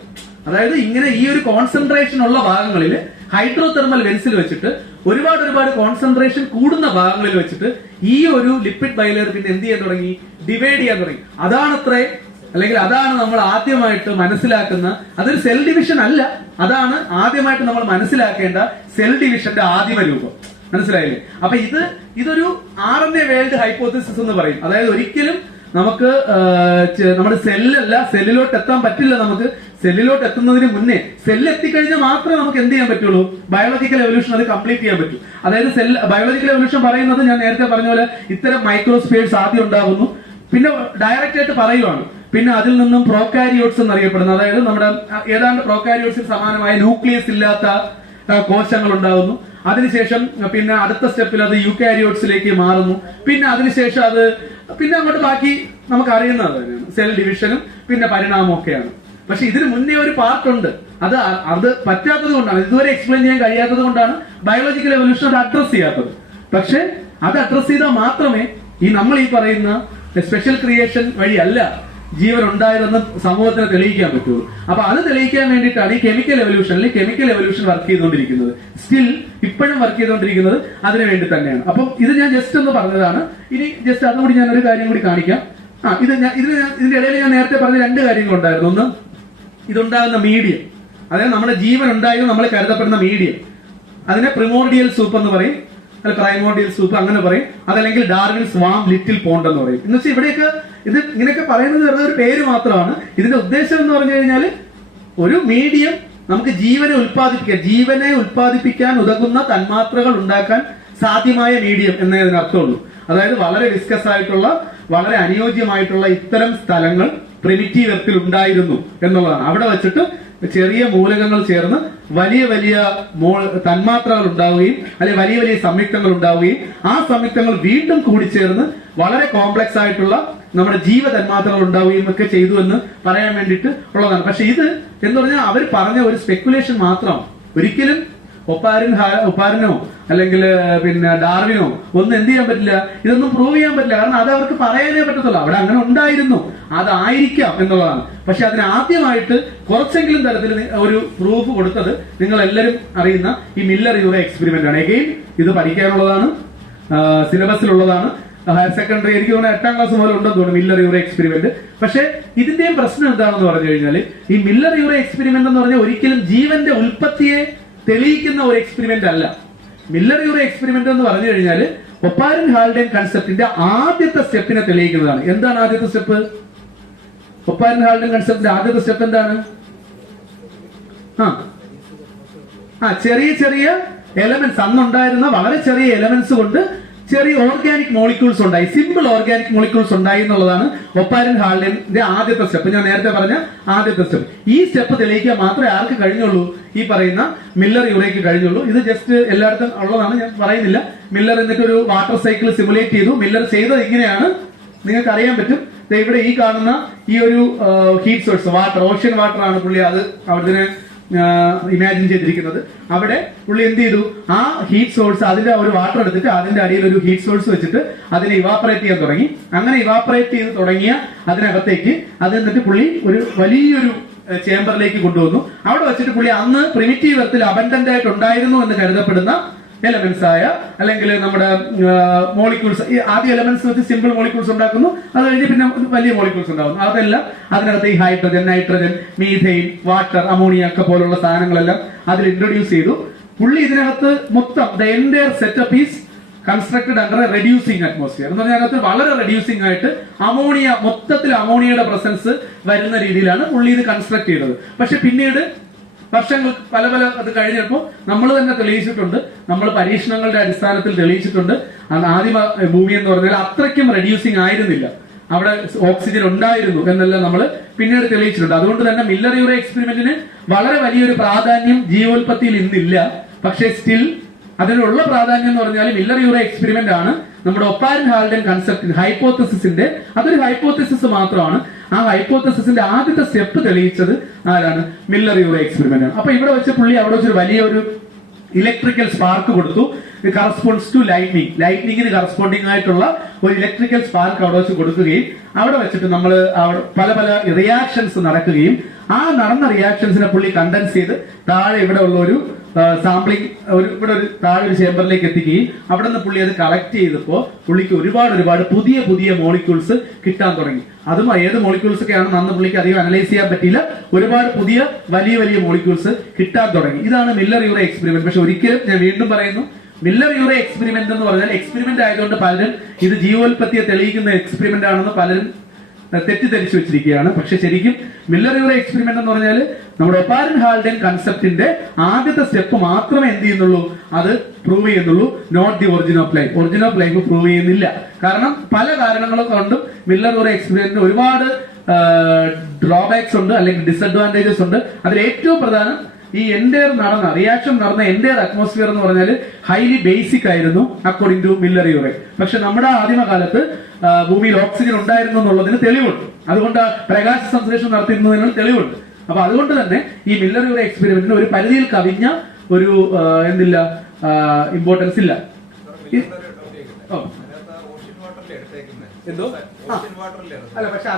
അതായത് ഇങ്ങനെ ഈ ഒരു കോൺസെൻട്രേഷൻ ഉള്ള ഭാഗങ്ങളിൽ ഹൈഡ്രോ തെർമൽ വെൻസിൽ വെച്ചിട്ട് ഒരുപാട് കോൺസെൻട്രേഷൻ കൂടുന്ന ഭാഗങ്ങളിൽ വെച്ചിട്ട് ഈ ഒരു ലിപ്പിഡ് ബൈലെയർ പിന്നെ എന്ത് ചെയ്യാൻ തുടങ്ങി? ഡിവൈഡ് ചെയ്യാൻ തുടങ്ങി. അതാണ് നമ്മൾ ആദ്യമായിട്ട് മനസ്സിലാക്കുന്ന, അതൊരു സെൽ ഡിവിഷൻ അല്ല, അതാണ് ആദ്യമായിട്ട് നമ്മൾ മനസ്സിലാക്കേണ്ട സെൽ ഡിവിഷന്റെ ആദിമ രൂപം. മനസ്സിലായില്ലേ? അപ്പൊ ഇതൊരു RNA വേൾഡ് ഹൈപ്പോത്തിസിസ് എന്ന് പറയും. അതായത് ഒരിക്കലും നമുക്ക് നമ്മുടെ സെല്ലിലോട്ട് എത്താൻ പറ്റില്ല. നമുക്ക് സെല്ലിലോട്ട് എത്തുന്നതിന് മുന്നേ സെല്ല് എത്തിക്കഴിഞ്ഞാൽ മാത്രമേ നമുക്ക് എന്ത് ചെയ്യാൻ പറ്റുള്ളൂ? ബയോളജിക്കൽ എവല്യൂഷൻ അത് കംപ്ലീറ്റ് ചെയ്യാൻ പറ്റും. അതായത് ബയോളജിക്കൽ എവല്യൂഷൻ പറയുന്നത് ഞാൻ നേരത്തെ പറഞ്ഞ പോലെ ഇത്തരം മൈക്രോസ്ഫിയേഴ്സ് ആദ്യം ഉണ്ടാകുന്നു, പിന്നെ ഡയറക്റ്റ് ആയിട്ട് പറയുവാണ്. പിന്നെ അതിൽ നിന്നും പ്രോകാരിയോട്സ് എന്നറിയപ്പെടുന്ന, അതായത് നമ്മുടെ ഏതാണ്ട് പ്രോകാരിയോട്സിന് സമാനമായ ന്യൂക്ലിയസ് ഇല്ലാത്ത കോശങ്ങൾ ഉണ്ടാകുന്നു. അതിനുശേഷം പിന്നെ അടുത്ത സ്റ്റെപ്പിൽ അത് യൂകാരിയോട്സിലേക്ക് മാറുന്നു. പിന്നെ അതിനുശേഷം അത് പിന്നെ അങ്ങോട്ട് ബാക്കി നമുക്ക് അറിയുന്നത് സെൽ ഡിവിഷനും പിന്നെ പരിണാമവും ഒക്കെയാണ്. പക്ഷെ ഇതിന് മുന്നേ ഒരു പാർട്ട് ഉണ്ട്. അത് പറ്റാത്തത് കൊണ്ടാണ്, ഇതുവരെ എക്സ്പ്ലെയിൻ ചെയ്യാൻ കഴിയാത്തത് കൊണ്ടാണ് ബയോളജിക്കൽ എവല്യൂഷൻ അത് അഡ്രസ് ചെയ്യാത്തത്. പക്ഷെ അത് അഡ്രസ് ചെയ്താൽ മാത്രമേ നമ്മൾ ഈ പറയുന്ന സ്പെഷ്യൽ ക്രിയേഷൻ വഴിയല്ല ജീവൻ ഉണ്ടായതെന്ന് സമൂഹത്തിന് തെളിയിക്കാൻ പറ്റുള്ളൂ. അപ്പൊ അത് തെളിയിക്കാൻ വേണ്ടിയിട്ടാണ് ഈ കെമിക്കൽ എവല്യൂഷൻ വർക്ക് ചെയ്തുകൊണ്ടിരിക്കുന്നത്. സ്റ്റിൽ ഇപ്പോഴും വർക്ക് ചെയ്തുകൊണ്ടിരിക്കുന്നത് അതിനു വേണ്ടി തന്നെയാണ്. അപ്പം ഇത് ഞാൻ ജസ്റ്റ് ഒന്ന് പറഞ്ഞതാണ്. ഇനി ജസ്റ്റ് അതുകൂടി ഞാൻ ഒരു കാര്യം കൂടി കാണിക്കാം. ഇതിന്റെ ഇടയിൽ ഞാൻ നേരത്തെ പറഞ്ഞ 2 കാര്യങ്ങളുണ്ടായിരുന്നു. ഒന്ന്, ഇതുണ്ടാകുന്ന മീഡിയം, അതായത് നമ്മുടെ ജീവൻ ഉണ്ടായത് നമ്മൾ കരുതപ്പെടുന്ന മീഡിയം, അതിനെ പ്രിമോർഡിയൽ സൂപ്പ് എന്ന് പറയും, അല്ല പ്രൈമോർഡിയൽ സൂപ്പ് അങ്ങനെ പറയും. അതല്ലെങ്കിൽ ഡാർവിൻ സ്വാം ലിറ്റിൽ പോണ്ട് എന്ന് പറയും. എന്ന് വെച്ചാൽ ഇവിടെയൊക്കെ ഇത് ഇങ്ങനെയൊക്കെ പറയുന്നത് വെറുതെ ഒരു പേര് മാത്രമാണ്. ഇതിന്റെ ഉദ്ദേശം എന്ന് പറഞ്ഞു കഴിഞ്ഞാൽ ഒരു മീഡിയം നമുക്ക് ജീവനെ ഉൽപ്പാദിപ്പിക്കാൻ ഉതകുന്ന തന്മാത്രകൾ ഉണ്ടാക്കാൻ സാധ്യമായ മീഡിയം എന്നേ അതിനർത്ഥമുള്ളൂ. അതായത് വളരെ വിസ്കസ് ആയിട്ടുള്ള, വളരെ അനുയോജ്യമായിട്ടുള്ള ഇത്തരം സ്ഥലങ്ങൾ പ്രിമിറ്റീവ് എർത്തിൽ ഉണ്ടായിരുന്നു എന്നുള്ളതാണ്. അവിടെ വെച്ചിട്ട് ചെറിയ മൂലകങ്ങൾ ചേർന്ന് വലിയ തന്മാത്രകൾ ഉണ്ടാവുകയും അല്ലെങ്കിൽ വലിയ സംയുക്തങ്ങൾ ഉണ്ടാവുകയും ആ സംയുക്തങ്ങൾ വീണ്ടും കൂടിച്ചേർന്ന് വളരെ കോംപ്ലക്സ് ആയിട്ടുള്ള നമ്മുടെ ജീവതന്മാത്രകൾ ഉണ്ടാവുകയും ഒക്കെ ചെയ്തു എന്ന് പറയാൻ വേണ്ടിയിട്ട് ഉള്ളതാണ്. പക്ഷെ ഇത് എന്ന് പറഞ്ഞാൽ അവർ പറഞ്ഞ ഒരു സ്പെക്കുലേഷൻ മാത്രമാണ്. ഒരിക്കലും ഒപ്പാരനോ അല്ലെങ്കിൽ പിന്നെ ഡാർവിനോ ഒന്നും എന്ത് ചെയ്യാൻ പറ്റില്ല, ഇതൊന്നും പ്രൂവ് ചെയ്യാൻ പറ്റില്ല. കാരണം അത് അവർക്ക് പറയാനേ പറ്റത്തുള്ളൂ. അവിടെ അങ്ങനെ ഉണ്ടായിരുന്നു, അതായിരിക്കാം എന്നുള്ളതാണ്. പക്ഷെ അതിന് ആദ്യമായിട്ട് കുറച്ചെങ്കിലും തരത്തിൽ ഒരു പ്രൂഫ് കൊടുത്തത് നിങ്ങൾ എല്ലാവരും അറിയുന്ന ഈ മില്ലർ-യൂറേ എക്സ്പെരിമെന്റ് ആണ്. എഗെയിൻ ഇത് പഠിക്കാനുള്ളതാണ്, സിലബസിലുള്ളതാണ്. ഹയർ സെക്കൻഡറി എനിക്ക് തോന്നുന്നു 8ാം ക്ലാസ് മുതൽ ഉണ്ടെന്ന് തോന്നുന്നു മില്ലർ-യൂറേ എക്സ്പെരിമെന്റ്. പക്ഷെ ഇതിന്റെയും പ്രശ്നം എന്താണെന്ന് പറഞ്ഞു കഴിഞ്ഞാൽ ഈ മില്ലർ-യൂറേ എക്സ്പെരിമെന്റ് എന്ന് പറഞ്ഞാൽ ഒരിക്കലും ജീവന്റെ ഉൽപ്പത്തിയെ തെളിയിക്കുന്ന ഒരു എക്സ്പെരിമെന്റ് അല്ല. മില്ലർ-യൂറേ എക്സ്പെരിമെന്റ് എന്ന് പറഞ്ഞു കഴിഞ്ഞാൽ ഒപ്പാരൻ ഹാൽഡേൻ കൺസെപ്റ്റിന്റെ ആദ്യത്തെ സ്റ്റെപ്പിനെ തെളിയിക്കുന്നതാണ്. എന്താണ് ആദ്യത്തെ സ്റ്റെപ്പ്? ഒപ്പാരൻ ഹാൽഡേൻ കൺസെപ്റ്റിന്റെ ആദ്യത്തെ സ്റ്റെപ്പ് എന്താണ്? ചെറിയ എലമെന്റ്സ്, അന്നുണ്ടായിരുന്ന വളരെ ചെറിയ എലമെന്റ്സ് കൊണ്ട് ചെറിയ ഓർഗാനിക് മോളിക്യൂൾസ് ഉണ്ടായി, സിമ്പിൾ ഓർഗാനിക് മോളിക്യൂൾസ് ഉണ്ടായി എന്നുള്ളതാണ് ഒപ്പാരൻ ഹാൾഡന്റെ ആദ്യത്തെ സ്റ്റെപ്പ്. ഞാൻ നേരത്തെ പറഞ്ഞ ആദ്യത്തെ സ്റ്റെപ്പ്. ഈ സ്റ്റെപ്പ് തെളിയിക്കാൻ മാത്രമേ ആർക്ക് കഴിഞ്ഞുള്ളൂ? ഈ പറയുന്ന മില്ലർ യൂറേക്ക് കഴിഞ്ഞുള്ളൂ. ഇത് ജസ്റ്റ് എല്ലായിടത്തും ഉള്ളതാണ്, ഞാൻ പറയുന്നില്ല. മില്ലർ എന്നിട്ട് ഒരു വാട്ടർ സൈക്കിൾ സിമുലേറ്റ് ചെയ്തു. മില്ലർ ചെയ്തത് ഇങ്ങനെയാണ്, നിങ്ങൾക്ക് അറിയാൻ പറ്റും. ഇവിടെ ഈ കാണുന്ന ഈ ഒരു heat source water, ocean water ആണ് പുള്ളി അത് അവിടെ ഇമാജിൻ ചെയ്തിരിക്കുന്നത്. അവിടെ പുള്ളി എന്ത് ചെയ്തു? ആ ഹീറ്റ് സോഴ്സ്, അതിന്റെ ഒരു വാട്ടർ എടുത്തിട്ട് അതിന്റെ അടിയിൽ ഒരു ഹീറ്റ് സോഴ്സ് വെച്ചിട്ട് അതിനെ ഇവാപ്പറേറ്റ് ചെയ്യാൻ തുടങ്ങി. അങ്ങനെ ഇവാപ്പറേറ്റ് ചെയ്ത് തുടങ്ങിയ അതിനകത്തേക്ക് അത് എന്നിട്ട് പുള്ളി ഒരു വലിയൊരു ചേംബറിലേക്ക് കൊണ്ടുവന്നു. അവിടെ വെച്ചിട്ട് പുള്ളി അന്ന് പ്രിമിറ്റീവ് എർത്തിൽ അബൻഡന്റ് ആയിട്ട് ഉണ്ടായിരുന്നു എന്ന് കരുതപ്പെടുന്ന എലമെന്റ്സ് ആയ, അല്ലെങ്കിൽ നമ്മുടെ മോളിക്യൂൾസ്, ഈ ആദ്യ എലമെന്റ്സ് വെച്ച് സിമ്പിൾ മോളിക്യൂൾസ് ഉണ്ടാക്കുന്നു. അത് കഴിഞ്ഞ് പിന്നെ വലിയ മോളിക്യൂൾസ് ഉണ്ടാകുന്നു. അതെല്ലാം അതിനകത്ത് ഈ hydrogen, nitrogen, methane, water, ammonia ഒക്കെ പോലുള്ള സാധനങ്ങളെല്ലാം അതിൽ ഇൻട്രൊഡ്യൂസ് ചെയ്തു. പുള്ളി ഇതിനകത്ത് മൊത്തം the entire setup is constructed under A reducing atmosphere എന്ന് പറഞ്ഞാൽ അതിനകത്ത് വളരെ റെഡ്യൂസിംഗ് ആയിട്ട് അമോണിയ, മൊത്തത്തിൽ അമോണിയയുടെ പ്രസൻസ് വരുന്ന രീതിയിലാണ് പുള്ളി ഇത് കൺസ്ട്രക്ട് ചെയ്തത്. പക്ഷെ പിന്നീട് വർഷങ്ങൾ പല അത് കഴിഞ്ഞപ്പോൾ നമ്മൾ തന്നെ തെളിയിച്ചിട്ടുണ്ട്, നമ്മൾ പരീക്ഷണങ്ങളുടെ അടിസ്ഥാനത്തിൽ തെളിയിച്ചിട്ടുണ്ട്, ആദിമ ഭൂമി എന്ന് പറഞ്ഞാൽ അത്രയ്ക്കും റെഡ്യൂസിംഗ് ആയിരുന്നില്ല, അവിടെ ഓക്സിജൻ ഉണ്ടായിരുന്നു എന്നെല്ലാം നമ്മൾ പിന്നീട് തെളിയിച്ചിട്ടുണ്ട്. അതുകൊണ്ട് തന്നെ മില്ലർ യൂറേ എക്സ്പെരിമെന്റിന് വളരെ വലിയൊരു പ്രാധാന്യം ജീവോൽപത്തിയിൽ ഇന്നില്ല. പക്ഷേ സ്റ്റിൽ അതിനുള്ള പ്രാധാന്യം എന്ന് പറഞ്ഞാൽ മില്ലർ യൂറേ എക്സ്പെരിമെന്റ് ആണ് നമ്മുടെ ഒപ്പാരൻ ഹാൾഡൻ കൺസെപ്റ്റ് ഹൈപ്പോത്തസിന്റെ, അതൊരു ഹൈപ്പോത്തസിസ് മാത്രമാണ്. ആ ഹൈപ്പോത്തസിന്റെ ആദ്യത്തെ സ്റ്റെപ്പ് തെളിയിച്ചത് ആരാണ്? മില്ലർ യൂറേ എക്സ്പെരിമെന്റ് ആണ്. അപ്പൊ ഇവിടെ വെച്ച് പുള്ളി അവിടെ വെച്ചൊരു വലിയൊരു ഇലക്ട്രിക്കൽ സ്പാർക്ക് കൊടുത്തു. കറസ്പോണ്ട്സ് ടു ലൈറ്റ്നിങ്ങിന് കറസ്പോണ്ടിങ് ആയിട്ടുള്ള ഒരു ഇലക്ട്രിക്കൽ സ്പാർക്ക് അവിടെ വെച്ച് കൊടുക്കുകയും അവിടെ വെച്ചിട്ട് നമ്മൾ പല പല റിയാക്ഷൻസ് നടക്കുകയും ആ നടന്ന റിയാക്ഷൻസിനെ പുള്ളി കണ്ടൻസ് ചെയ്ത് താഴെ ഇവിടെ ഉള്ള ഒരു സാമ്പിളിംഗ് ഇവിടെ ഒരു താഴെ ഒരു ചേംബറിലേക്ക് എത്തിക്കുകയും അവിടെ നിന്ന് പുള്ളി അത് കളക്ട് ചെയ്തപ്പോൾ പുള്ളിക്ക് ഒരുപാട് പുതിയ പുതിയ മോളിക്യൂൾസ് കിട്ടാൻ തുടങ്ങി. അതും ഏത് മോളിക്യൂൾസ് ഒക്കെ ആണെന്ന് അന്ന് പുള്ളിക്ക് അധികം അനലൈസ് ചെയ്യാൻ പറ്റിയില്ല. ഒരുപാട് പുതിയ വലിയ വലിയ മോളിക്യൂൾസ് കിട്ടാൻ തുടങ്ങി. ഇതാണ് മില്ലർ യൂറേ എക്സ്പെരിമെന്റ്. പക്ഷെ ഒരിക്കലും ഞാൻ വീണ്ടും പറയുന്നു, മില്ലർ യൂറേ എക്സ്പെരിമെന്റ് എന്ന് പറഞ്ഞാൽ എക്സ്പെരിമെന്റ് ആയതുകൊണ്ട് പലരും ഇത് ജീവോൽപത്തിയെ തെളിയിക്കുന്ന എക്സ്പെരിമെന്റ് ആണെന്ന് പലരും തെറ്റിദ്ധരിച്ചു വെച്ചിരിക്കുകയാണ്. പക്ഷെ ശരിക്കും മില്ലർ യൂറേ എക്സ്പെരിമെന്റ് എന്ന് പറഞ്ഞാൽ നമ്മുടെ ഒപ്പാരൻ ഹാൾഡൻ കൺസെപ്റ്റിന്റെ ആദ്യത്തെ സ്റ്റെപ്പ് മാത്രമേ എന്ത് ചെയ്യുന്നുള്ളൂ? അത് പ്രൂവ് ചെയ്യുന്നുള്ളൂ. Not the origin of life. Origin of life prove ചെയ്യുന്നില്ല. കാരണം പല കാരണങ്ങളും കൊണ്ടും മില്ലർ യൂറേ എക്സ്പെരിമെന്റിന് ഒരുപാട് ഡ്രോബാക്സ് ഉണ്ട്, അല്ലെങ്കിൽ ഡിസഡ്വാൻറ്റേജസ് ഉണ്ട്. അതിൽ ഏറ്റവും പ്രധാനം ഈ റിയാക്ഷൻ നടന്ന എൻറ്റയർ അറ്റ്മോസ്ഫിയർ എന്ന് പറഞ്ഞാൽ ഹൈലി ബേസിക് ആയിരുന്നു അക്കോർഡിംഗ് ടു മില്ലർ യൂറേ. പക്ഷെ നമ്മുടെ ആദിമകാലത്ത് ഭൂമിയിൽ ഓക്സിജൻ ഉണ്ടായിരുന്നു എന്നുള്ളതിന് തെളിവുണ്ട്. അതുകൊണ്ട് പ്രകാശ സംശ്ലേഷണം നടത്തിയിരുന്നതിനുള്ള തെളിവുണ്ട്. അപ്പൊ അതുകൊണ്ട് തന്നെ ഈ മില്ലർ യൂറേ എക്സ്പെരിമെന്റിന് ഒരു പരിധിയിൽ കവിഞ്ഞ ഒരു ഇമ്പോർട്ടൻസ് ഇല്ല. എന്തോ അല്ല, പക്ഷെ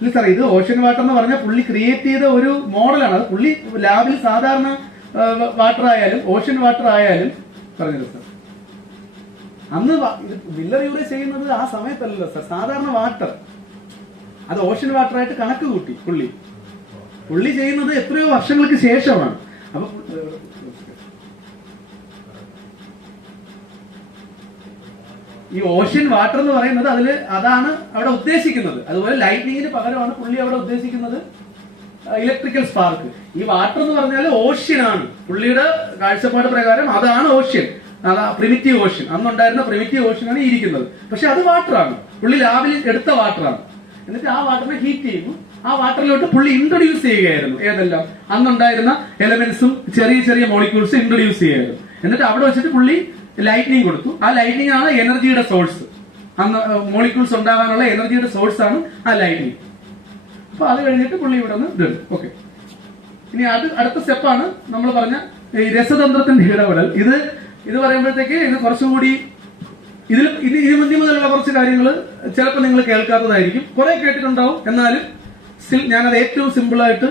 ഇല്ല സാർ, ഇത് ഓഷ്യൻ വാട്ടർ എന്ന് പറഞ്ഞാൽ പുള്ളി ക്രിയേറ്റ് ചെയ്ത ഒരു മോഡലാണ്. അത് പുള്ളി ലാബിൽ സാധാരണ വാട്ടർ ആയാലും ഓഷ്യൻ വാട്ടർ ആയാലും പറഞ്ഞല്ലോ സാർ, അന്ന് മില്ലർ യൂറേ ചെയ്യുന്നത് ആ സമയത്തല്ലല്ലോ സാർ. സാധാരണ വാട്ടർ അത് ഓഷ്യൻ വാട്ടർ ആയിട്ട് കണക്ക് കൂട്ടി പുള്ളി ചെയ്യുന്നത് എത്രയോ വർഷങ്ങൾക്ക് ശേഷമാണ്. അപ്പൊ ഈ ഓഷ്യൻ വാട്ടർ എന്ന് പറയുന്നത് അതാണ് അവിടെ ഉദ്ദേശിക്കുന്നത്. അതുപോലെ ലൈറ്റ്നിങ്ങിന് പകരമാണ് പുള്ളി അവിടെ ഉദ്ദേശിക്കുന്നത് ഇലക്ട്രിക്കൽ സ്പാർക്ക്. ഈ വാട്ടർ എന്ന് പറഞ്ഞാൽ ഓഷ്യൻ ആണ്. പുള്ളിയുടെ കാഴ്ചപ്പാട് പ്രകാരം അതാണ് ഓഷ്യൻ, അതാ പ്രിമിറ്റീവ് ഓഷ്യൻ. അന്നുണ്ടായിരുന്ന പ്രിമിറ്റീവ് ഓഷ്യൻ ആണ് ഇരിക്കുന്നത്. പക്ഷെ അത് വാട്ടറാണ്, പുള്ളി ലാബിൽ എടുത്ത വാട്ടറാണ്. എന്നിട്ട് ആ വാട്ടറിനെ ഹീറ്റ് ചെയ്യുന്നു. ആ വാട്ടറിലോട്ട് പുള്ളി ഇൻട്രൊഡ്യൂസ് ചെയ്യുകയായിരുന്നു ഏതെല്ലാം അന്നുണ്ടായിരുന്ന എലമെന്റ്സും ചെറിയ ചെറിയ മോളിക്യൂൾസ് ഇൻട്രൊഡ്യൂസ് ചെയ്യുകയായിരുന്നു. എന്നിട്ട് അവിടെ വെച്ചിട്ട് പുള്ളി ലൈറ്റ്നിങ് കൊടുത്തു. ആ ലൈറ്റ്നിങ് ആണ് എനർജിയുടെ സോഴ്സ്. അന്ന് മോളിക്യൂൾസ് ഉണ്ടാകാനുള്ള എനർജിയുടെ സോഴ്സ് ആണ് ആ ലൈറ്റ്നിങ്. അപ്പൊ അത് കഴിഞ്ഞിട്ട് പുള്ളി ഇവിടെ നിന്ന് ഇടും. ഓക്കെ, ഇനി അടുത്ത സ്റ്റെപ്പാണ് നമ്മൾ പറഞ്ഞ ഈ രസതന്ത്രത്തിന്റെ ഇടപെടൽ. ഇത് പറയുമ്പോഴത്തേക്ക് ഇത് കുറച്ചുകൂടി ഇതിന് മുതലുള്ള കുറച്ച് കാര്യങ്ങൾ ചിലപ്പോൾ നിങ്ങൾ കേൾക്കാത്തതായിരിക്കും, കുറെ കേട്ടിട്ടുണ്ടാവും. എന്നാലും സ്റ്റിൽ ഞാനത് ഏറ്റവും സിമ്പിളായിട്ട്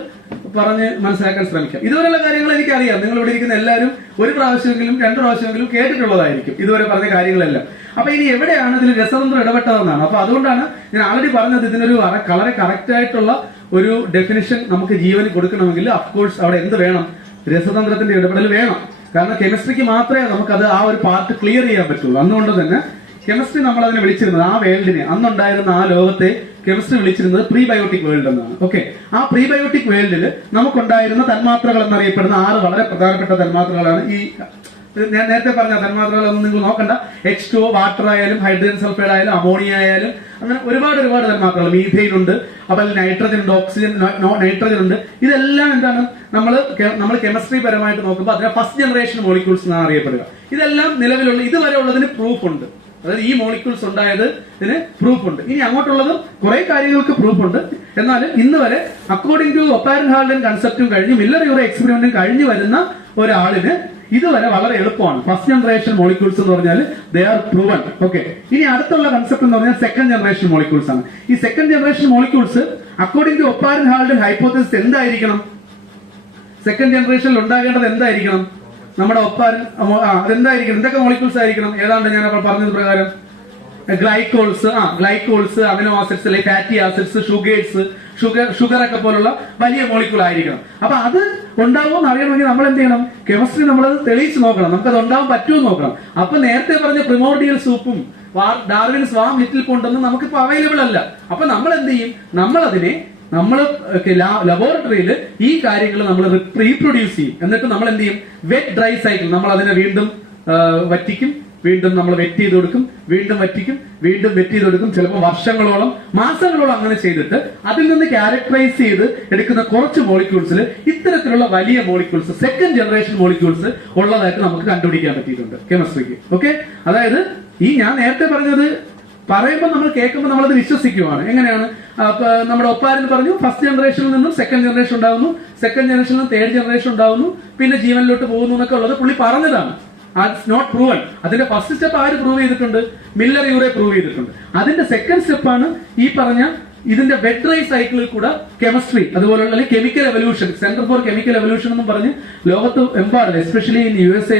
പറഞ്ഞ് മനസ്സിലാക്കാൻ ശ്രമിക്കാം. ഇതുവരെയുള്ള കാര്യങ്ങൾ എനിക്കറിയാം. നിങ്ങൾ ഇവിടെ ഇരിക്കുന്ന എല്ലാവരും ഒരു പ്രാവശ്യമെങ്കിലും 2 പ്രാവശ്യമെങ്കിലും കേട്ടിട്ടുള്ളതായിരിക്കും ഇതുവരെ പറഞ്ഞ കാര്യങ്ങളെല്ലാം. അപ്പൊ ഇനി എവിടെയാണ് ഇതിൽ രസതന്ത്രം ഇടപെട്ടതെന്നാണ്. അപ്പൊ അതുകൊണ്ടാണ് ഞാൻ ആൾറെഡി പറഞ്ഞത്, ഇതിനൊരു വളരെ കറക്റ്റ് ആയിട്ടുള്ള ഒരു ഡെഫിനിഷൻ നമുക്ക് ജീവന് കൊടുക്കണമെങ്കിൽ അഫ്കോഴ്സ് അവിടെ എന്ത് വേണം? രസതന്ത്രത്തിന്റെ ഇടപെടൽ വേണം. കാരണം കെമിസ്ട്രിക്ക് മാത്രമേ നമുക്കത് ആ ഒരു പാർട്ട് ക്ലിയർ ചെയ്യാൻ പറ്റുള്ളൂ. അതുകൊണ്ട് തന്നെ കെമിസ്ട്രി നമ്മൾ അതിനെ വിളിച്ചിരുന്നത്, ആ വേൾഡിനെ, അന്നുണ്ടായിരുന്ന ആ ലോകത്തെ കെമിസ്ട്രി വിളിച്ചിരുന്നത് പ്രീബയോട്ടിക് വേൾഡ് എന്നാണ്. ഓക്കെ, ആ പ്രീബയോട്ടിക് വേൾഡിൽ നമുക്കുണ്ടായിരുന്ന തന്മാത്രകൾ എന്നറിയപ്പെടുന്ന 6 വളരെ പ്രധാനപ്പെട്ട തന്മാത്രകളാണ് ഈ ഞാൻ നേരത്തെ പറഞ്ഞ തന്മാത്രകളൊന്നും നിങ്ങൾ നോക്കണ്ട. H2O, വാട്ടർ ആയാലും ഹൈഡ്രജൻ സൾഫൈഡ് ആയാലും അമോണിയ ആയാലും അങ്ങനെ ഒരുപാട് തന്മാത്രകൾ. മീഥെയിൻ ഉണ്ട്, അപ്പോൾ നൈട്രജൻ ഉണ്ട്, ഓക്സിജൻ, നൈട്രജൻ ഉണ്ട്. ഇതെല്ലാം എന്താണ് നമ്മൾ കെമിസ്ട്രി പരമായിട്ട് നോക്കുമ്പോൾ അതിനെ ഫസ്റ്റ് ജനറേഷൻ മോളിക്യൂൾസ് എന്നാണ് അറിയപ്പെടുക. ഇതെല്ലാം നിലവിലുള്ള ഇതുവരെ ഉള്ളതിന് പ്രൂഫ് ഉണ്ട്. അതായത് ഈ മോളിക്യൂൾസ് ഉണ്ടായത് ഇതിന് പ്രൂഫ് ഉണ്ട്. ഇനി അങ്ങോട്ടുള്ളതും കുറെ കാര്യങ്ങൾക്ക് പ്രൂഫ് ഉണ്ട്. എന്നാലും ഇന്ന് വരെ അക്കോർഡിംഗ് ടു ഒപ്പാരൻ ഹാൾഡൻ കൺസെപ്റ്റും കഴിഞ്ഞ് മില്ലർ-യൂറെ എക്സ്പെരിമെന്റും കഴിഞ്ഞു വരുന്ന ഒരാളിന് ഇതുവരെ വളരെ എളുപ്പമാണ്. ഫസ്റ്റ് ജനറേഷൻ മോളിക്യൂൾസ് എന്ന് പറഞ്ഞാൽ ദേ ആർ പ്രൂവൺ. ഓക്കെ, ഇനി അടുത്തുള്ള കൺസെപ്റ്റ് എന്ന് പറഞ്ഞാൽ സെക്കൻഡ് ജനറേഷൻ മോളിക്യൂൾസ് ആണ്. ഈ second generation molecules according to Oparin Haldane hypothesis എന്തായിരിക്കണം? സെക്കൻഡ് ജനറേഷനിൽ ഉണ്ടാകേണ്ടത് എന്തായിരിക്കണം? നമ്മുടെ ഒപ്പാരൻ അതെന്തായിരിക്കണം? എന്തൊക്കെ മോളിക്യൂൾസ് ആയിരിക്കണം? ഏതാണ്ട് ഞാൻ അപ്പോൾ പറഞ്ഞത് പ്രകാരം ഗ്ലൈക്കോൾസ്, അമിനോ ആസിഡ്സ് അല്ലെങ്കിൽ ഫാറ്റി ആസിഡ്സ്, ഷുഗർ ഒക്കെ പോലുള്ള വലിയ മോളിക്യൂൾ ആയിരിക്കണം. അപ്പൊ അത് ഉണ്ടാവുമെന്ന് അറിയണമെങ്കിൽ നമ്മൾ എന്ത് ചെയ്യണം? കെമിസ്ട്രി നമ്മളത് തെളിയിച്ച് നോക്കണം. നമുക്കത് ഉണ്ടാവാൻ പറ്റുമെന്ന് നോക്കണം. അപ്പൊ നേരത്തെ പറഞ്ഞ പ്രിമോർഡിയൽ സൂപ്പും ഡാർവിൻസ് വാം ലിറ്റിൽ പോണ്ടൊന്നും നമുക്കിപ്പോ അവൈലബിൾ അല്ല. അപ്പൊ നമ്മൾ എന്ത് ചെയ്യും? നമ്മൾ ലബോറട്ടറിയിൽ ഈ കാര്യങ്ങൾ നമ്മൾ റീപ്രൊഡ്യൂസ് ചെയ്യും. എന്നിട്ട് നമ്മൾ എന്ത് ചെയ്യും? വെറ്റ് ഡ്രൈ സൈക്കിൾ, നമ്മൾ അതിനെ വീണ്ടും വറ്റിക്കും, വീണ്ടും നമ്മൾ വെറ്റ് ചെയ്ത് കൊടുക്കും, വീണ്ടും വറ്റിക്കും, വീണ്ടും വെറ്റ് ചെയ്ത് കൊടുക്കും. ചിലപ്പോൾ വർഷങ്ങളോളം, മാസങ്ങളോളം അങ്ങനെ ചെയ്തിട്ട് അതിൽ നിന്ന് ക്യാരക്ടറൈസ് ചെയ്ത് എടുക്കുന്ന കുറച്ച് മോളിക്യൂൾസിൽ ഇത്തരത്തിലുള്ള വലിയ മോളിക്യൂൾസ്, സെക്കൻഡ് ജനറേഷൻ മോളിക്യൂൾസ് ഉള്ളതായിട്ട് നമുക്ക് കണ്ടുപിടിക്കാൻ പറ്റിയിട്ടുണ്ട് കെമിസ്ട്രിക്ക്. ഓക്കെ, അതായത് ഈ ഞാൻ നേരത്തെ പറഞ്ഞത് പറയുമ്പോൾ നമ്മൾ കേൾക്കുമ്പോൾ നമ്മളത് വിശ്വസിക്കുവാണ്. എങ്ങനെയാണ്? നമ്മുടെ ഒപ്പാരൻ പറഞ്ഞു ഫസ്റ്റ് ജനറേഷനിൽ നിന്നും സെക്കൻഡ് ജനറേഷൻ ഉണ്ടാവുന്നു, സെക്കൻഡ് ജനറേഷനിൽ നിന്നും തേർഡ് ജനറേഷൻ ഉണ്ടാവുന്നു, പിന്നെ ജീവനിലോട്ട് പോകുന്നു എന്നൊക്കെ ഉള്ളത് പുള്ളി പറഞ്ഞതാണ്. Not proven. അതിന്റെ ഫസ്റ്റ് സ്റ്റെപ്പ് ആര് പ്രൂവ് ചെയ്തിട്ടുണ്ട്? മില്ലർ-യൂറെ പ്രൂവ് ചെയ്തിട്ടുണ്ട്. അതിന്റെ സെക്കൻഡ് സ്റ്റെപ്പാണ് ഈ പറഞ്ഞ ഇതിന്റെ വെറ്റ് ഡ്രൈ സൈക്കിളിൽ കൂടെ കെമിസ്ട്രി അതുപോലുള്ള chemical evolution, centre for chemical evolution എന്നും പറഞ്ഞ് ലോകത്ത് എമ്പാടില്ല, especially in USA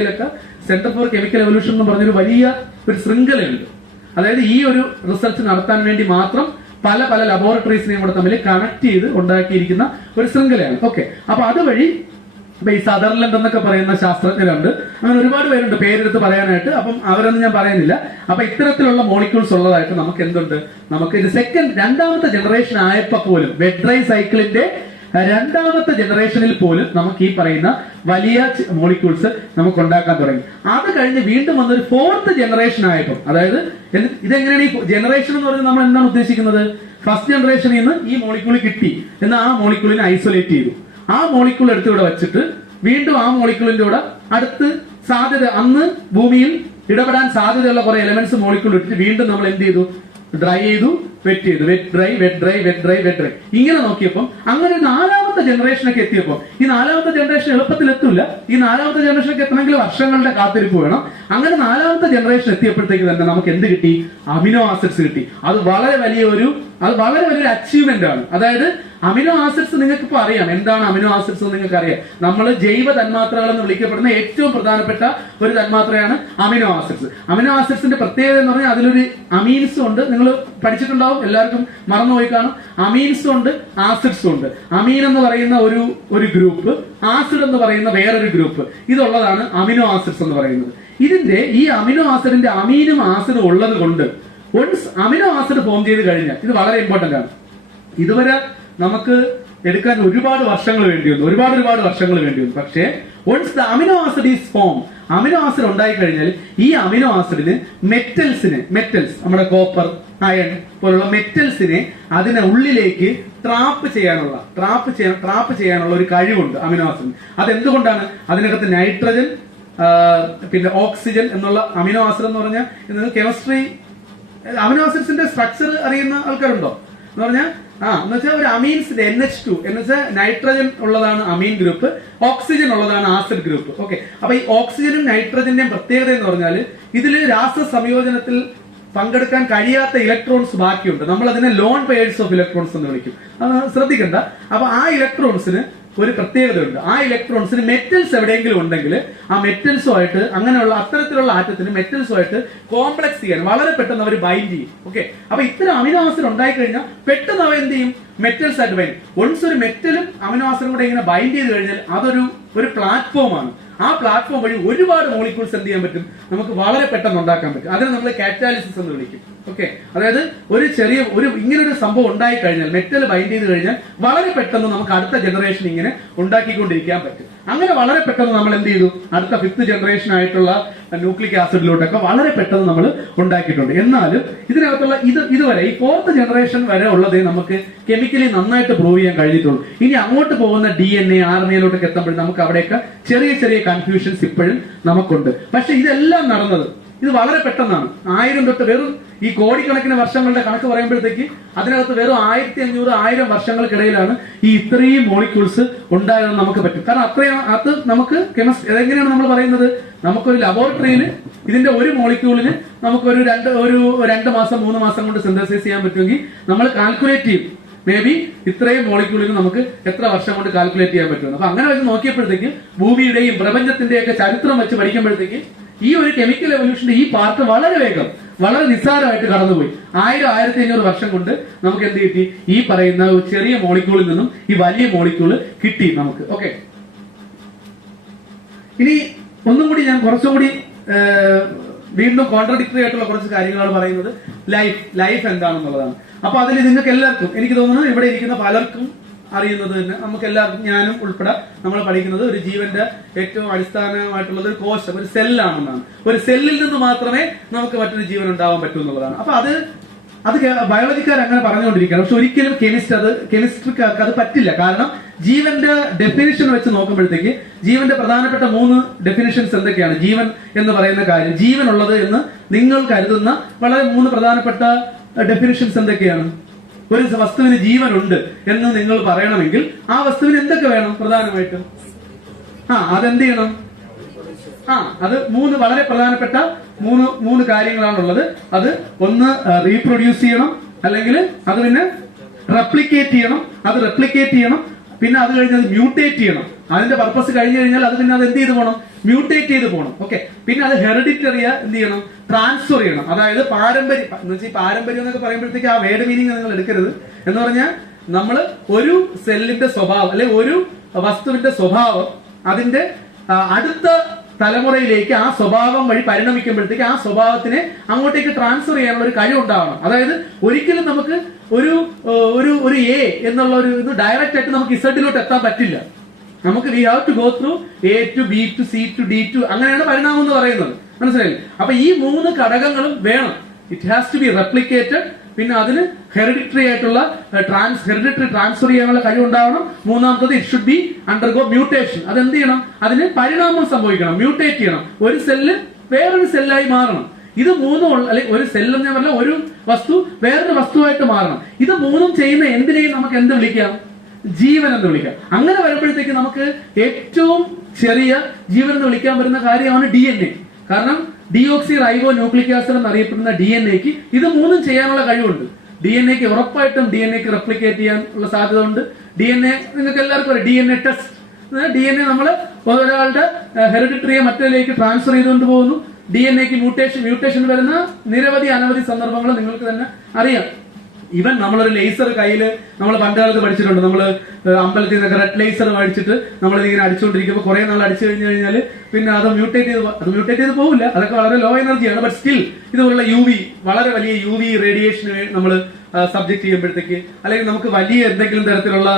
centre for chemical evolution എന്ന് പറഞ്ഞൊരു വലിയ ഒരു ശൃംഖലയുണ്ട്. അതായത് ഈ ഒരു റിസർച്ച് നടത്താൻ വേണ്ടി മാത്രം പല പല ലബോറട്ടറീസിനെയും കൂടെ തമ്മിൽ കണക്ട് ചെയ്ത് ഉണ്ടാക്കിയിരിക്കുന്ന ഒരു ശൃംഖലയാണ്. ഓക്കെ, അപ്പൊ അതുവഴി ഈ സദർലൻഡ് എന്നൊക്കെ പറയുന്ന ശാസ്ത്രജ്ഞരുണ്ട്, അങ്ങനെ ഒരുപാട് പേരുണ്ട് പേരെടുത്ത് പറയാനായിട്ട്. അപ്പം അവരൊന്നും ഞാൻ പറയുന്നില്ല. അപ്പൊ ഇത്തരത്തിലുള്ള മോളിക്യൂൾസ് ഉള്ളതായിട്ട് നമുക്ക് എന്തുണ്ട്? നമുക്ക് ഇത് രണ്ടാമത്തെ ജനറേഷൻ ആയപ്പോ പോലും വെറ്റ് ഡ്രൈ സൈക്കിളിന്റെ രണ്ടാമത്തെ ജനറേഷനിൽ പോലും നമുക്ക് ഈ പറയുന്ന വലിയ മോളിക്യൂൾസ് നമുക്ക് ഉണ്ടാക്കാൻ തുടങ്ങി. അത് കഴിഞ്ഞ് വീണ്ടും വന്നൊരു ഫോർത്ത് ജനറേഷൻ ആയപ്പോൾ, അതായത് ഇതെങ്ങനെയാണ് ഈ ജനറേഷൻ എന്ന് പറഞ്ഞാൽ നമ്മൾ എന്താണ് ഉദ്ദേശിക്കുന്നത്? ഫസ്റ്റ് ജനറേഷനിൽ നിന്ന് ഈ മോളിക്യൂൾ കിട്ടി എന്നാൽ ആ മോളിക്യൂളിനെ ഐസൊലേറ്റ് ചെയ്തു. ആ മോളിക്യൂൾ എടുത്ത് ഇവിടെ വെച്ചിട്ട് വീണ്ടും ആ മോളിക്യൂളിന്റെ കൂടെ അടുത്ത് അന്ന് ഭൂമിയിൽ ഇടപെടാൻ സാധ്യതയുള്ള കുറെ എലമെന്റ്സ് മോളിക്യൂൾ ഇട്ടിട്ട് വീണ്ടും നമ്മൾ എന്ത് ചെയ്തു? ഡ്രൈ ചെയ്തു, വെറ്റ് ചെയ്തു, wet dry, wet dry, wet dry, wet dry. ഇങ്ങനെ നോക്കിയപ്പോൾ അങ്ങനെ നാലാമത്തെ ജനറേഷനൊക്കെ എത്തിയപ്പോൾ ഈ നാലാമത്തെ ജനറേഷൻ എളുപ്പത്തിൽ എത്തില്ല. ഈ നാലാമത്തെ ജനറേഷനൊക്കെ എത്തണമെങ്കിൽ വർഷങ്ങളുടെ കാത്തിരിപ്പ് വേണം. അങ്ങനെ നാലാമത്തെ ജനറേഷൻ എത്തിയപ്പോഴത്തേക്ക് തന്നെ നമുക്ക് എന്ത് കിട്ടി? അമിനോ ആസിഡ്സ് കിട്ടി. അത് വളരെ വലിയൊരു അച്ചീവ്മെന്റ് ആണ്. അതായത് അമിനോ ആസിഡ്സ് നിങ്ങൾക്ക് ഇപ്പൊ അറിയാം. എന്താണ് അമിനോ ആസിഡ്സ് എന്ന് നിങ്ങൾക്ക് അറിയാം. നമ്മൾ ജൈവ തന്മാത്രകൾ എന്ന് വിളിക്കപ്പെടുന്ന ഏറ്റവും പ്രധാനപ്പെട്ട ഒരു തന്മാത്രയാണ് അമിനോ ആസിഡ്സ്. അമിനോ ആസിഡ്സിന്റെ പ്രത്യേകത എന്ന് പറഞ്ഞാൽ അതിലൊരു അമീൻസും ഉണ്ട്. നിങ്ങൾ പഠിച്ചിട്ടുണ്ടാവും, എല്ലാവർക്കും മറന്നുപോയി കാണും. അമീൻസും ഉണ്ട്, ആസിഡ്സും ഉണ്ട്. അമീൻ എന്ന് പറയുന്ന ഒരു ഗ്രൂപ്പ്, ആസിഡ് എന്ന് പറയുന്ന വേറൊരു ഗ്രൂപ്പ്, ഇതുള്ളതാണ് അമിനോ ആസിഡ്സ് എന്ന് പറയുന്നത്. ഈ അമിനോ ആസിഡിന്റെ അമീനും ആസിഡും ഉള്ളത് കൊണ്ട് വൺസ് അമിനോ ആസിഡ് ഫോം ചെയ്ത് കഴിഞ്ഞാൽ, ഇത് വളരെ ഇമ്പോർട്ടന്റ് ആണ്, ഇതുവരെ നമുക്ക് എടുക്കാൻ ഒരുപാട് വർഷങ്ങൾ വേണ്ടി വന്നു. പക്ഷേ once the amino acid is form, amino acid ഉണ്ടായി കഴിഞ്ഞാൽ ഈ അമിനോ ആസിഡിന് മെറ്റൽസ് നമ്മുടെ കോപ്പർ, അയൺ പോലുള്ള മെറ്റൽസിനെ അതിനെ ഉള്ളിലേക്ക് ട്രാപ്പ് ചെയ്യാനുള്ള ഒരു കഴിവുണ്ട് അമിനോ ആസിഡിന്. അതെന്തുകൊണ്ടാണ്? അതിനകത്ത് നൈട്രജൻ, പിന്നെ ഓക്സിജൻ എന്നുള്ള അമിനോ ആസിഡ് എന്ന് പറഞ്ഞാൽ കെമിസ്ട്രി അമിനോ ആസിഡ്സിന്റെ സ്ട്രക്ചർ അറിയുന്ന ആൾക്കാരുണ്ടോ? എന്ന് പറഞ്ഞാൽ എന്ന് വെച്ചാൽ ഒരു അമീൻസിന്റെ NH2 എന്ന് വെച്ചാൽ നൈട്രജൻ ഉള്ളതാണ് അമീൻ ഗ്രൂപ്പ്, ഓക്സിജൻ ഉള്ളതാണ് ആസിഡ് ഗ്രൂപ്പ്. ഓക്കെ, അപ്പൊ ഈ ഓക്സിജനും നൈട്രജന്റെയും പ്രത്യേകത എന്ന് പറഞ്ഞാൽ ഇതിൽ രാസ സംയോജനത്തിൽ പങ്കെടുക്കാൻ കഴിയാത്ത ഇലക്ട്രോൺസ് ബാക്കിയുണ്ട്. നമ്മൾ അതിനെ ലോൺ പെയേഴ്സ് ഓഫ് ഇലക്ട്രോൺസ് എന്ന് വിളിക്കും. ശ്രദ്ധിക്കണ്ട. അപ്പൊ ആ ഇലക്ട്രോൺസിന് ഒരു പ്രത്യേകതയുണ്ട്. ആ ഇലക്ട്രോൺസിന് മെറ്റൽസ് എവിടെയെങ്കിലും ഉണ്ടെങ്കിൽ ആ മെറ്റൽസുമായിട്ട്, അങ്ങനെയുള്ള അത്തരത്തിലുള്ള ആറ്റത്തിന് മെറ്റൽസുമായിട്ട് കോംപ്ലക്സ് ചെയ്യാൻ വളരെ പെട്ടെന്ന് അവർ ബൈൻഡ് ചെയ്യും. ഓക്കെ, അപ്പൊ ഇത്തരം അമിനോ ആസിഡ് ഉണ്ടായി കഴിഞ്ഞാൽ പെട്ടെന്ന് അവ എന്ത് ചെയ്യും? മെറ്റൽസ് ആയിട്ട് ബൈൻഡ്. വൺസ് ഒരു മെറ്റലും അമിനോ ആസിഡും കൂടെ ഇങ്ങനെ ബൈൻഡ് ചെയ്ത് കഴിഞ്ഞാൽ അതൊരു പ്ലാറ്റ്ഫോമാണ്. ആ പ്ലാറ്റ്ഫോം വഴി ഒരുപാട് മോളിക്യൂൾസ് എന്ത് ചെയ്യാൻ പറ്റും? നമുക്ക് വളരെ പെട്ടെന്ന് ഉണ്ടാക്കാൻ പറ്റും. അതിനെ നമ്മൾ കാറ്റലിസിസ് എന്ന് വിളിക്കും. ഓക്കെ, അതായത് ഒരു ഇങ്ങനൊരു സംഭവം ഉണ്ടായി കഴിഞ്ഞാൽ, മെറ്റൽ ബൈൻഡ് ചെയ്ത് കഴിഞ്ഞാൽ വളരെ പെട്ടെന്ന് നമുക്ക് അടുത്ത ജനറേഷൻ ഇങ്ങനെ ഉണ്ടാക്കിക്കൊണ്ടിരിക്കാൻ പറ്റും. അങ്ങനെ വളരെ പെട്ടെന്ന് നമ്മൾ എന്ത് ചെയ്തു, അടുത്ത 5th ജനറേഷൻ ആയിട്ടുള്ള ന്യൂക്ലിക് ആസിഡിലോട്ടൊക്കെ വളരെ പെട്ടെന്ന് നമ്മൾ ഉണ്ടാക്കിയിട്ടുണ്ട്. എന്നാലും ഇതിനകത്തുള്ള ഇതുവരെ ഈ 4th ജനറേഷൻ വരെ ഉള്ളതേ നമുക്ക് കെമിക്കലി നന്നായിട്ട് പ്രൂവ് ചെയ്യാൻ കഴിഞ്ഞിട്ടുള്ളൂ. ഇനി അങ്ങോട്ട് പോകുന്ന DNA RNAയിലോട്ടൊക്കെ എത്തുമ്പോൾ നമുക്ക് അവിടെയൊക്കെ ചെറിയ ചെറിയ കൺഫ്യൂഷൻസ് ഇപ്പോഴും നമുക്കുണ്ട്. പക്ഷെ ഇതെല്ലാം നടന്നത് ഇത് വളരെ പെട്ടെന്നാണ്. 1000 തൊട്ട് വെറും ഈ കോടിക്കണക്കിന് വർഷങ്ങളുടെ കണക്ക് പറയുമ്പോഴത്തേക്ക് അതിനകത്ത് വെറും 1500-1000 വർഷങ്ങൾക്കിടയിലാണ് ഈ ഇത്രയും മോളിക്യൂൾസ് ഉണ്ടായതെന്ന് നമുക്ക് പറ്റും. കാരണം അത്രയും അത് നമുക്ക് എങ്ങനെയാണ് നമ്മൾ പറയുന്നത്, നമുക്കൊരു ലബോറട്ടറിയിൽ ഇതിന്റെ ഒരു മോളിക്യൂളിന് നമുക്കൊരു 2 മാസം 3 മാസം കൊണ്ട് സിന്തസൈസ് ചെയ്യാൻ പറ്റുമെങ്കിൽ നമ്മൾ കാൽക്കുലേറ്റ് ചെയ്യും മേ ബി ഇത്രയും മോളിക്യൂളിന് നമുക്ക് എത്ര വർഷം കൊണ്ട് കാൽക്കുലേറ്റ് ചെയ്യാൻ പറ്റുമെന്ന്. അപ്പൊ അങ്ങനെ വെച്ച് നോക്കിയപ്പോഴത്തേക്ക് ഭൂമിയുടെയും പ്രപഞ്ചത്തിന്റെയൊക്കെ ചരിത്രം വെച്ച് പഠിക്കുമ്പോഴത്തേക്ക് ഈ ഒരു കെമിക്കൽ എവല്യൂഷന്റെ ഈ പാർട്ട് വളരെ വേഗം, വളരെ നിസ്സാരമായിട്ട് കടന്നുപോയി. 1000-1500 വർഷം കൊണ്ട് നമുക്ക് എന്ത് കിട്ടി, ഈ പറയുന്ന ചെറിയ മോളിക്യൂളിൽ നിന്നും ഈ വലിയ മോളിക്യൂള് കിട്ടി നമുക്ക്. ഓക്കെ, ഇനി ഒന്നും കൂടി ഞാൻ കുറച്ചും കൂടി വീണ്ടും കോൺട്രഡിക്ടറി ആയിട്ടുള്ള കുറച്ച് കാര്യങ്ങളാണ് പറയുന്നത്. ലൈഫ് എന്താണെന്നുള്ളതാണ്. അപ്പൊ അതിൽ നിങ്ങൾക്ക് എല്ലാവർക്കും, എനിക്ക് തോന്നുന്നു ഇവിടെ ഇരിക്കുന്ന പലർക്കും അറിയുന്നത് തന്നെ, നമുക്ക് എല്ലാവർക്കും, ഞാനും ഉൾപ്പെടെ നമ്മൾ പഠിക്കുന്നത് ഒരു ജീവന്റെ ഏറ്റവും അടിസ്ഥാനമായിട്ടുള്ളത് ഒരു കോശം, ഒരു സെല്ലാണെന്നാണ്. ഒരു സെല്ലിൽ നിന്ന് മാത്രമേ നമുക്ക് മറ്റൊരു ജീവൻ ഉണ്ടാവാൻ പറ്റൂ എന്നുള്ളതാണ്. അപ്പൊ അത് ബയോളജിക്കാർ അങ്ങനെ പറഞ്ഞുകൊണ്ടിരിക്കുകയാണ്. പക്ഷെ ഒരിക്കലും കെമിസ്ട്രിക്കാർക്ക് അത് പറ്റില്ല. കാരണം ജീവന്റെ ഡെഫിനിഷൻ വെച്ച് നോക്കുമ്പോഴത്തേക്ക് ജീവന്റെ പ്രധാനപ്പെട്ട 3 ഡെഫിനിഷൻസ് എന്തൊക്കെയാണ് ജീവൻ എന്ന് പറയുന്ന കാര്യം, ജീവൻ ഉള്ളത് എന്ന് നിങ്ങൾ കരുതുന്ന വളരെ 3 പ്രധാനപ്പെട്ട ഡെഫിനിഷൻസ് എന്തൊക്കെയാണ്? ഒരു വസ്തുവിന് ജീവനുണ്ട് എന്ന് നിങ്ങൾ പറയണമെങ്കിൽ ആ വസ്തുവിന് എന്തൊക്കെ വേണം? പ്രധാനമായിട്ടും അതെന്ത് ചെയ്യണം? അത് 3 വളരെ പ്രധാനപ്പെട്ട 3 കാര്യങ്ങളാണുള്ളത്. അത് ഒന്ന് റീപ്രൊഡ്യൂസ് ചെയ്യണം, അല്ലെങ്കിൽ അത് പിന്നെ റെപ്ലിക്കേറ്റ് ചെയ്യണം, പിന്നെ അത് കഴിഞ്ഞ് അത് മ്യൂട്ടേറ്റ് ചെയ്യണം. അതിന്റെ പർപ്പസ് കഴിഞ്ഞു കഴിഞ്ഞാൽ അത് പിന്നെ അത് എന്ത് ചെയ്ത് പോകണം? മ്യൂട്ടേറ്റ് ചെയ്ത് പോകണം. ഓക്കെ, പിന്നെ അത് ഹെറിഡിറ്ററിയ എന്ത് ചെയ്യണം? ട്രാൻസ്ഫർ ചെയ്യണം. അതായത് പാരമ്പര്യം എന്ന് വെച്ചാൽ പാരമ്പര്യം എന്നൊക്കെ പറയുമ്പോഴത്തേക്ക് ആ വേർഡ് മീനിങ് നിങ്ങൾ എടുക്കരുത്. എന്ന് പറഞ്ഞാൽ നമ്മൾ ഒരു സെല്ലിന്റെ സ്വഭാവം അല്ലെങ്കിൽ ഒരു വസ്തുവിന്റെ സ്വഭാവം അതിന്റെ അടുത്ത തലമുറയിലേക്ക് ആ സ്വഭാവം വഴി പരിണമിക്കുമ്പോഴത്തേക്ക് ആ സ്വഭാവത്തിനെ അങ്ങോട്ടേക്ക് ട്രാൻസ്ഫർ ചെയ്യാനുള്ള ഒരു കഴിവുണ്ടാവണം. അതായത് ഒരിക്കലും നമുക്ക് ഒരു എ എന്നുള്ള ഒരു ഇത് ഡയറക്റ്റ് ആയിട്ട് നമുക്ക് ഇസഡിലോട്ട് എത്താൻ പറ്റില്ല. നമുക്ക് we have to go through A to B to C to D to, അങ്ങനെയാണ് പരിണാമം എന്ന് പറയുന്നത്. മനസ്സിലായില്ലേ? അപ്പൊ ഈ 3 ഘടകങ്ങളും വേണം. It has to be replicated, പിന്നെ അതിന് ഹെറിഡിറ്ററി ആയിട്ടുള്ള ഹെറിഡിറ്ററി ട്രാൻസ്ഫർ ചെയ്യാനുള്ള കഴിവുണ്ടാവണം. മൂന്നാമത്തത് it should be undergo mutation. അതെന്ത് ചെയ്യണം? അതിന് പരിണാമം സംഭവിക്കണം, മ്യൂട്ടേറ്റ് ചെയ്യണം, ഒരു സെല്ല് വേറൊരു സെല്ലായി മാറണം. ഇത് 3 അല്ലെങ്കിൽ ഒരു സെല്ല് എന്ന് പറഞ്ഞാൽ ഒരു വസ്തു വേറൊരു വസ്തുവായിട്ട് മാറണം. ഇത് 3 ചെയ്യുന്ന എന്തിനേയും നമുക്ക് എന്ത് വിളിക്കാം? ജീവൻ എന്ന് വിളിക്കാം. അങ്ങനെ വരുമ്പോഴത്തേക്ക് നമുക്ക് ഏറ്റവും ചെറിയ ജീവൻ എന്ന് വിളിക്കാൻ പറ്റുന്ന കാര്യമാണ് DNA. കാരണം ഡിയോക്സി റൈബോ ന്യൂക്ലിക് ആസിഡ് എന്നറിയപ്പെടുന്ന DNAക്ക് ഇത് 3 ചെയ്യാനുള്ള കഴിവുണ്ട്. DNAക്ക് ഉറപ്പായിട്ടും DNAക്ക് റെപ്ലിക്കേറ്റ് ചെയ്യാനുള്ള സാധ്യത ഉണ്ട്. DNA നിങ്ങൾക്ക് എല്ലാവർക്കും അറിയാം, DNA ടെസ്റ്റ്. DNA നമ്മൾ ഒരാളുടെ ഹെറിഡിറ്ററിയെ മറ്റേലേക്ക് ട്രാൻസ്ഫർ ചെയ്തുകൊണ്ട് പോകുന്നു. DNAക്ക് മ്യൂട്ടേഷൻ വരുന്ന അനവധി സന്ദർഭങ്ങൾ നിങ്ങൾക്ക് തന്നെ അറിയാം. ഈവൻ നമ്മളൊരു ലേസർ കയ്യില് നമ്മൾ പണ്ട് കാലത്ത് പഠിച്ചിട്ടുണ്ട്. നമ്മള് അമ്പലത്തിൽ നിന്നൊക്കെ റെഡ് ലേസർ മേടിച്ചിട്ട് നമ്മളിതിങ്ങനെ അടിച്ചുകൊണ്ടിരിക്കുമ്പോൾ കുറെ നാൾ അടിച്ചു കഴിഞ്ഞാൽ പിന്നെ അത് മ്യൂട്ടേറ്റ് ചെയ്ത് പോകില്ല. അതൊക്കെ വളരെ ലോ എനർജിയാണ്. ബട്ട് സ്റ്റിൽ ഇതുപോലുള്ള വളരെ വലിയ UV റേഡിയേഷന് നമ്മൾ സബ്ജക്ട് ചെയ്യുമ്പോഴത്തേക്ക്, അല്ലെങ്കിൽ നമുക്ക് വലിയ എന്തെങ്കിലും തരത്തിലുള്ള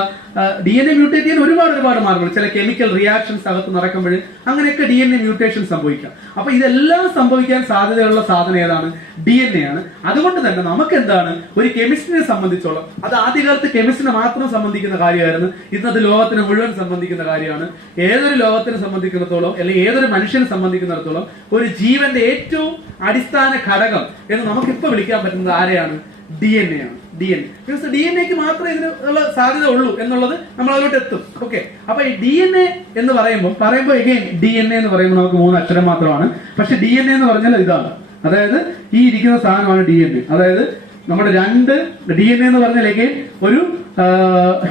DNA മ്യൂട്ടേറ്റ് ചെയ്യാൻ ഒരുപാട് മാർഗങ്ങൾ, ചില കെമിക്കൽ റിയാക്ഷൻസ് അകത്ത് നടക്കുമ്പോൾ അങ്ങനെയൊക്കെ DNA മ്യൂട്ടേഷൻ സംഭവിക്കാം. അപ്പൊ ഇതെല്ലാം സംഭവിക്കാൻ സാധ്യതയുള്ള സാധനം ഏതാണ്? DNA ആണ്. അതുകൊണ്ട് തന്നെ നമുക്ക് എന്താണ്, ഒരു കെമിസ്റ്റിനെ സംബന്ധിച്ചോളം, അത് ആദ്യകാലത്ത് കെമിസ്റ്റിനെ മാത്രം സംബന്ധിക്കുന്ന കാര്യമായിരുന്നു. ഇന്നത് ലോകത്തിന് മുഴുവൻ സംബന്ധിക്കുന്ന കാര്യമാണ്. ഏതൊരു ലോകത്തിനെ സംബന്ധിക്കുന്നിടത്തോളം, അല്ലെങ്കിൽ ഏതൊരു മനുഷ്യനെ സംബന്ധിക്കുന്നിടത്തോളം ഒരു ജീവന്റെ ഏറ്റവും അടിസ്ഥാന ഘടകം എന്ന് നമുക്കിപ്പോ വിളിക്കാൻ പറ്റുന്നത് ആരെയാണ്? DNA ആണ്. ബിക്കോസ് DNAക്ക് മാത്രമേ ഇതിനുള്ള സാധ്യത ഉള്ളൂ എന്നുള്ളത് നമ്മൾ അതിലോട്ട് എത്തും. ഓക്കെ, അപ്പൊ ഈ DNA എന്ന് പറയുമ്പോൾ എഗെയിൻ DNA എന്ന് പറയുമ്പോൾ നമുക്ക് 3 അക്ഷരം മാത്രമാണ്. പക്ഷെ DNA എന്ന് പറഞ്ഞാൽ ഇതാണ്. അതായത് ഈ ഇരിക്കുന്ന സാധനമാണ് DNA. അതായത് നമ്മുടെ 2 DNA എന്ന് പറഞ്ഞാൽ എഗെയിൻ ഒരു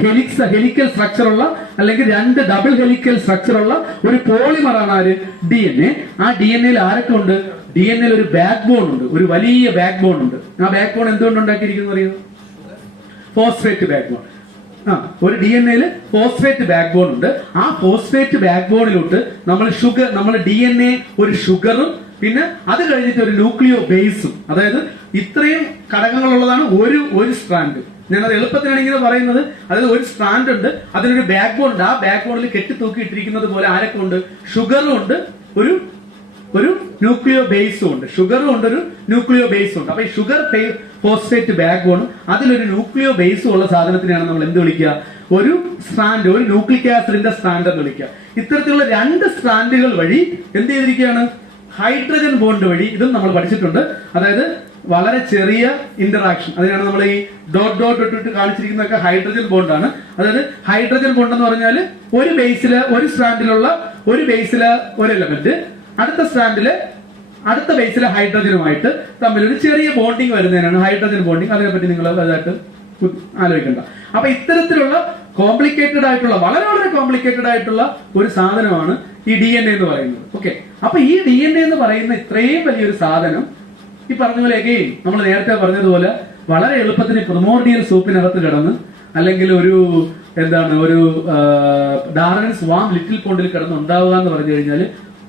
ഹെലിക്കൽ സ്ട്രക്ചർ ഉള്ള, അല്ലെങ്കിൽ 2 ഡബിൾ ഹെലിക്കൽ സ്ട്രക്ചർ ഉള്ള ഒരു പോളിമറാണ് ആര്? DNA. ആ DNAയിൽ ആരൊക്കെ ഉണ്ട്? DNAയിൽ ഒരു ബാക്ക് ബോൺ ഉണ്ട്, ഒരു വലിയ ബാക്ക് ബോൺ ഉണ്ട്. ആ ബാക്ക് ബോൺ എന്തുകൊണ്ട് ഉണ്ടാക്കിയിരിക്കുന്നു അറിയുന്നു? Phosphate backbone. ഒരു DNAയിൽ ഫോസ്ഫേറ്റ് ബാക്ക് ബോൺ ഉണ്ട്. ആ ഫോസ്ഫേറ്റ് ബാക്ക് ബോണിലോട്ട് നമ്മൾ DNA ഒരു ഷുഗറും പിന്നെ അത് കഴിഞ്ഞിട്ട് ഒരു ന്യൂക്ലിയോ ബേസും. അതായത് ഇത്രയും ഘടകങ്ങളുള്ളതാണ് ഒരു സ്ട്രാൻഡ്. ഞാനത് എളുപ്പത്തിനാണ് ഇങ്ങനെ പറയുന്നത്. അതായത് ഒരു സ്ട്രാൻഡ് ഉണ്ട്, അതിനൊരു ബാക്ക് ബോൺ ഉണ്ട്. ആ ബാക്ക് ബോണിൽ കെട്ടിത്തൂക്കി ഇട്ടിരിക്കുന്നത് പോലെ ആരൊക്കെ ഉണ്ട്? ഷുഗറും ഉണ്ട്, ഒരു ന്യൂക്ലിയോ ബേസും ഉണ്ട്. ഷുഗറും ഉണ്ട്, ഒരു ന്യൂക്ലിയോ ബേസും ഉണ്ട്. അപ്പൊ ഈ ഷുഗർ ഫോസ്ഫേറ്റ് ബാക്ക് ബോണും അതിലൊരു ന്യൂക്ലിയോ ബേസും ഉള്ള സാധനത്തിനെയാണ് നമ്മൾ എന്ത് വിളിക്കുക? ഒരു സ്ട്രാൻഡ്, ഒരു ന്യൂക്ലിക് ആസിഡിന്റെ സ്ട്രാൻഡ് എന്ന് വിളിക്കുക. ഇത്തരത്തിലുള്ള 2 സ്ട്രാൻഡുകൾ വഴി എന്ത് ചെയ്തിരിക്കുകയാണ്? ഹൈഡ്രജൻ ബോണ്ട് വഴി. ഇതും നമ്മൾ പഠിച്ചിട്ടുണ്ട്. അതായത് വളരെ ചെറിയ ഇന്ററാക്ഷൻ, അതിനാണ് നമ്മൾ ഈ ഡോട്ട് ഡോട്ട് ഇട്ടിട്ട് കാണിച്ചിരിക്കുന്നതൊക്കെ ഹൈഡ്രജൻ ബോണ്ടാണ്. അതായത് ഹൈഡ്രജൻ ബോണ്ട് എന്ന് പറഞ്ഞാൽ ഒരു ബേസില്, ഒരു സ്ട്രാൻഡിലുള്ള ഒരു ബേസില് ഒരു എലമെന്റ് അടുത്ത സ്ട്രാൻഡില് അടുത്ത ബേസിലെ ഹൈഡ്രജനുമായിട്ട് തമ്മിൽ ഒരു ചെറിയ ബോണ്ടിങ് വരുന്നതിനാണ് ഹൈഡ്രജൻ ബോണ്ടിങ്. അതിനെപ്പറ്റി നിങ്ങൾ അതായിട്ട് ആലോചിക്കണ്ട. അപ്പൊ ഇത്തരത്തിലുള്ള കോംപ്ലിക്കേറ്റഡ് ആയിട്ടുള്ള, വളരെ വളരെ കോംപ്ലിക്കേറ്റഡ് ആയിട്ടുള്ള ഒരു സാധനമാണ് ഈ DNA എന്ന് പറയുന്നത്. ഓക്കെ, അപ്പൊ ഈ DNA എന്ന് പറയുന്ന ഇത്രയും വലിയൊരു സാധനം ഈ പറഞ്ഞ പോലെ അഗെയിൻ നമ്മൾ നേരത്തെ പറഞ്ഞതുപോലെ വളരെ എളുപ്പത്തിന് പ്രിമോർഡിയൽ സൂപ്പിനകത്ത് കിടന്ന്, അല്ലെങ്കിൽ ഒരു ഒരു ഡാർവിൻസ് വാം ലിറ്റിൽ പോണ്ടിൽ കിടന്ന് ഉണ്ടാവുക എന്ന് പറഞ്ഞു കഴിഞ്ഞാൽ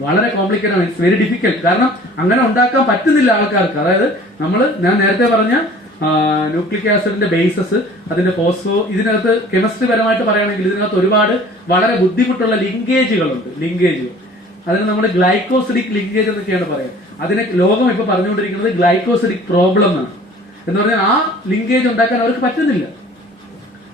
വളരെ കോംപ്ലിക്കേറ്റഡ് ആണ്. It's very difficult. കാരണം അങ്ങനെ ഉണ്ടാക്കാൻ പറ്റുന്നില്ല ആൾക്കാർക്ക്. അതായത് ഞാൻ നേരത്തെ പറഞ്ഞ ന്യൂക്ലിക് ആസിഡിന്റെ ബേസസ്, അതിന്റെ ഫോസ്ഫോ, ഇതിനകത്ത് കെമിസ്ട്രി പരമായിട്ട് പറയുകയാണെങ്കിൽ ഇതിനകത്ത് ഒരുപാട് വളരെ ബുദ്ധിമുട്ടുള്ള ലിങ്കേജുകളുണ്ട്. അതിന് നമ്മൾ ഗ്ലൈക്കോസിഡിക് ലിങ്കേജ് എന്നൊക്കെയാണ് പറയാം. അതിനെ ലോകം ഇപ്പൊ പറഞ്ഞുകൊണ്ടിരിക്കുന്നത് ഗ്ലൈക്കോസിഡിക് പ്രോബ്ലം ആണ്. എന്ന് പറഞ്ഞാൽ ആ ലിങ്കേജ് ഉണ്ടാക്കാൻ അവർക്ക് പറ്റുന്നില്ല.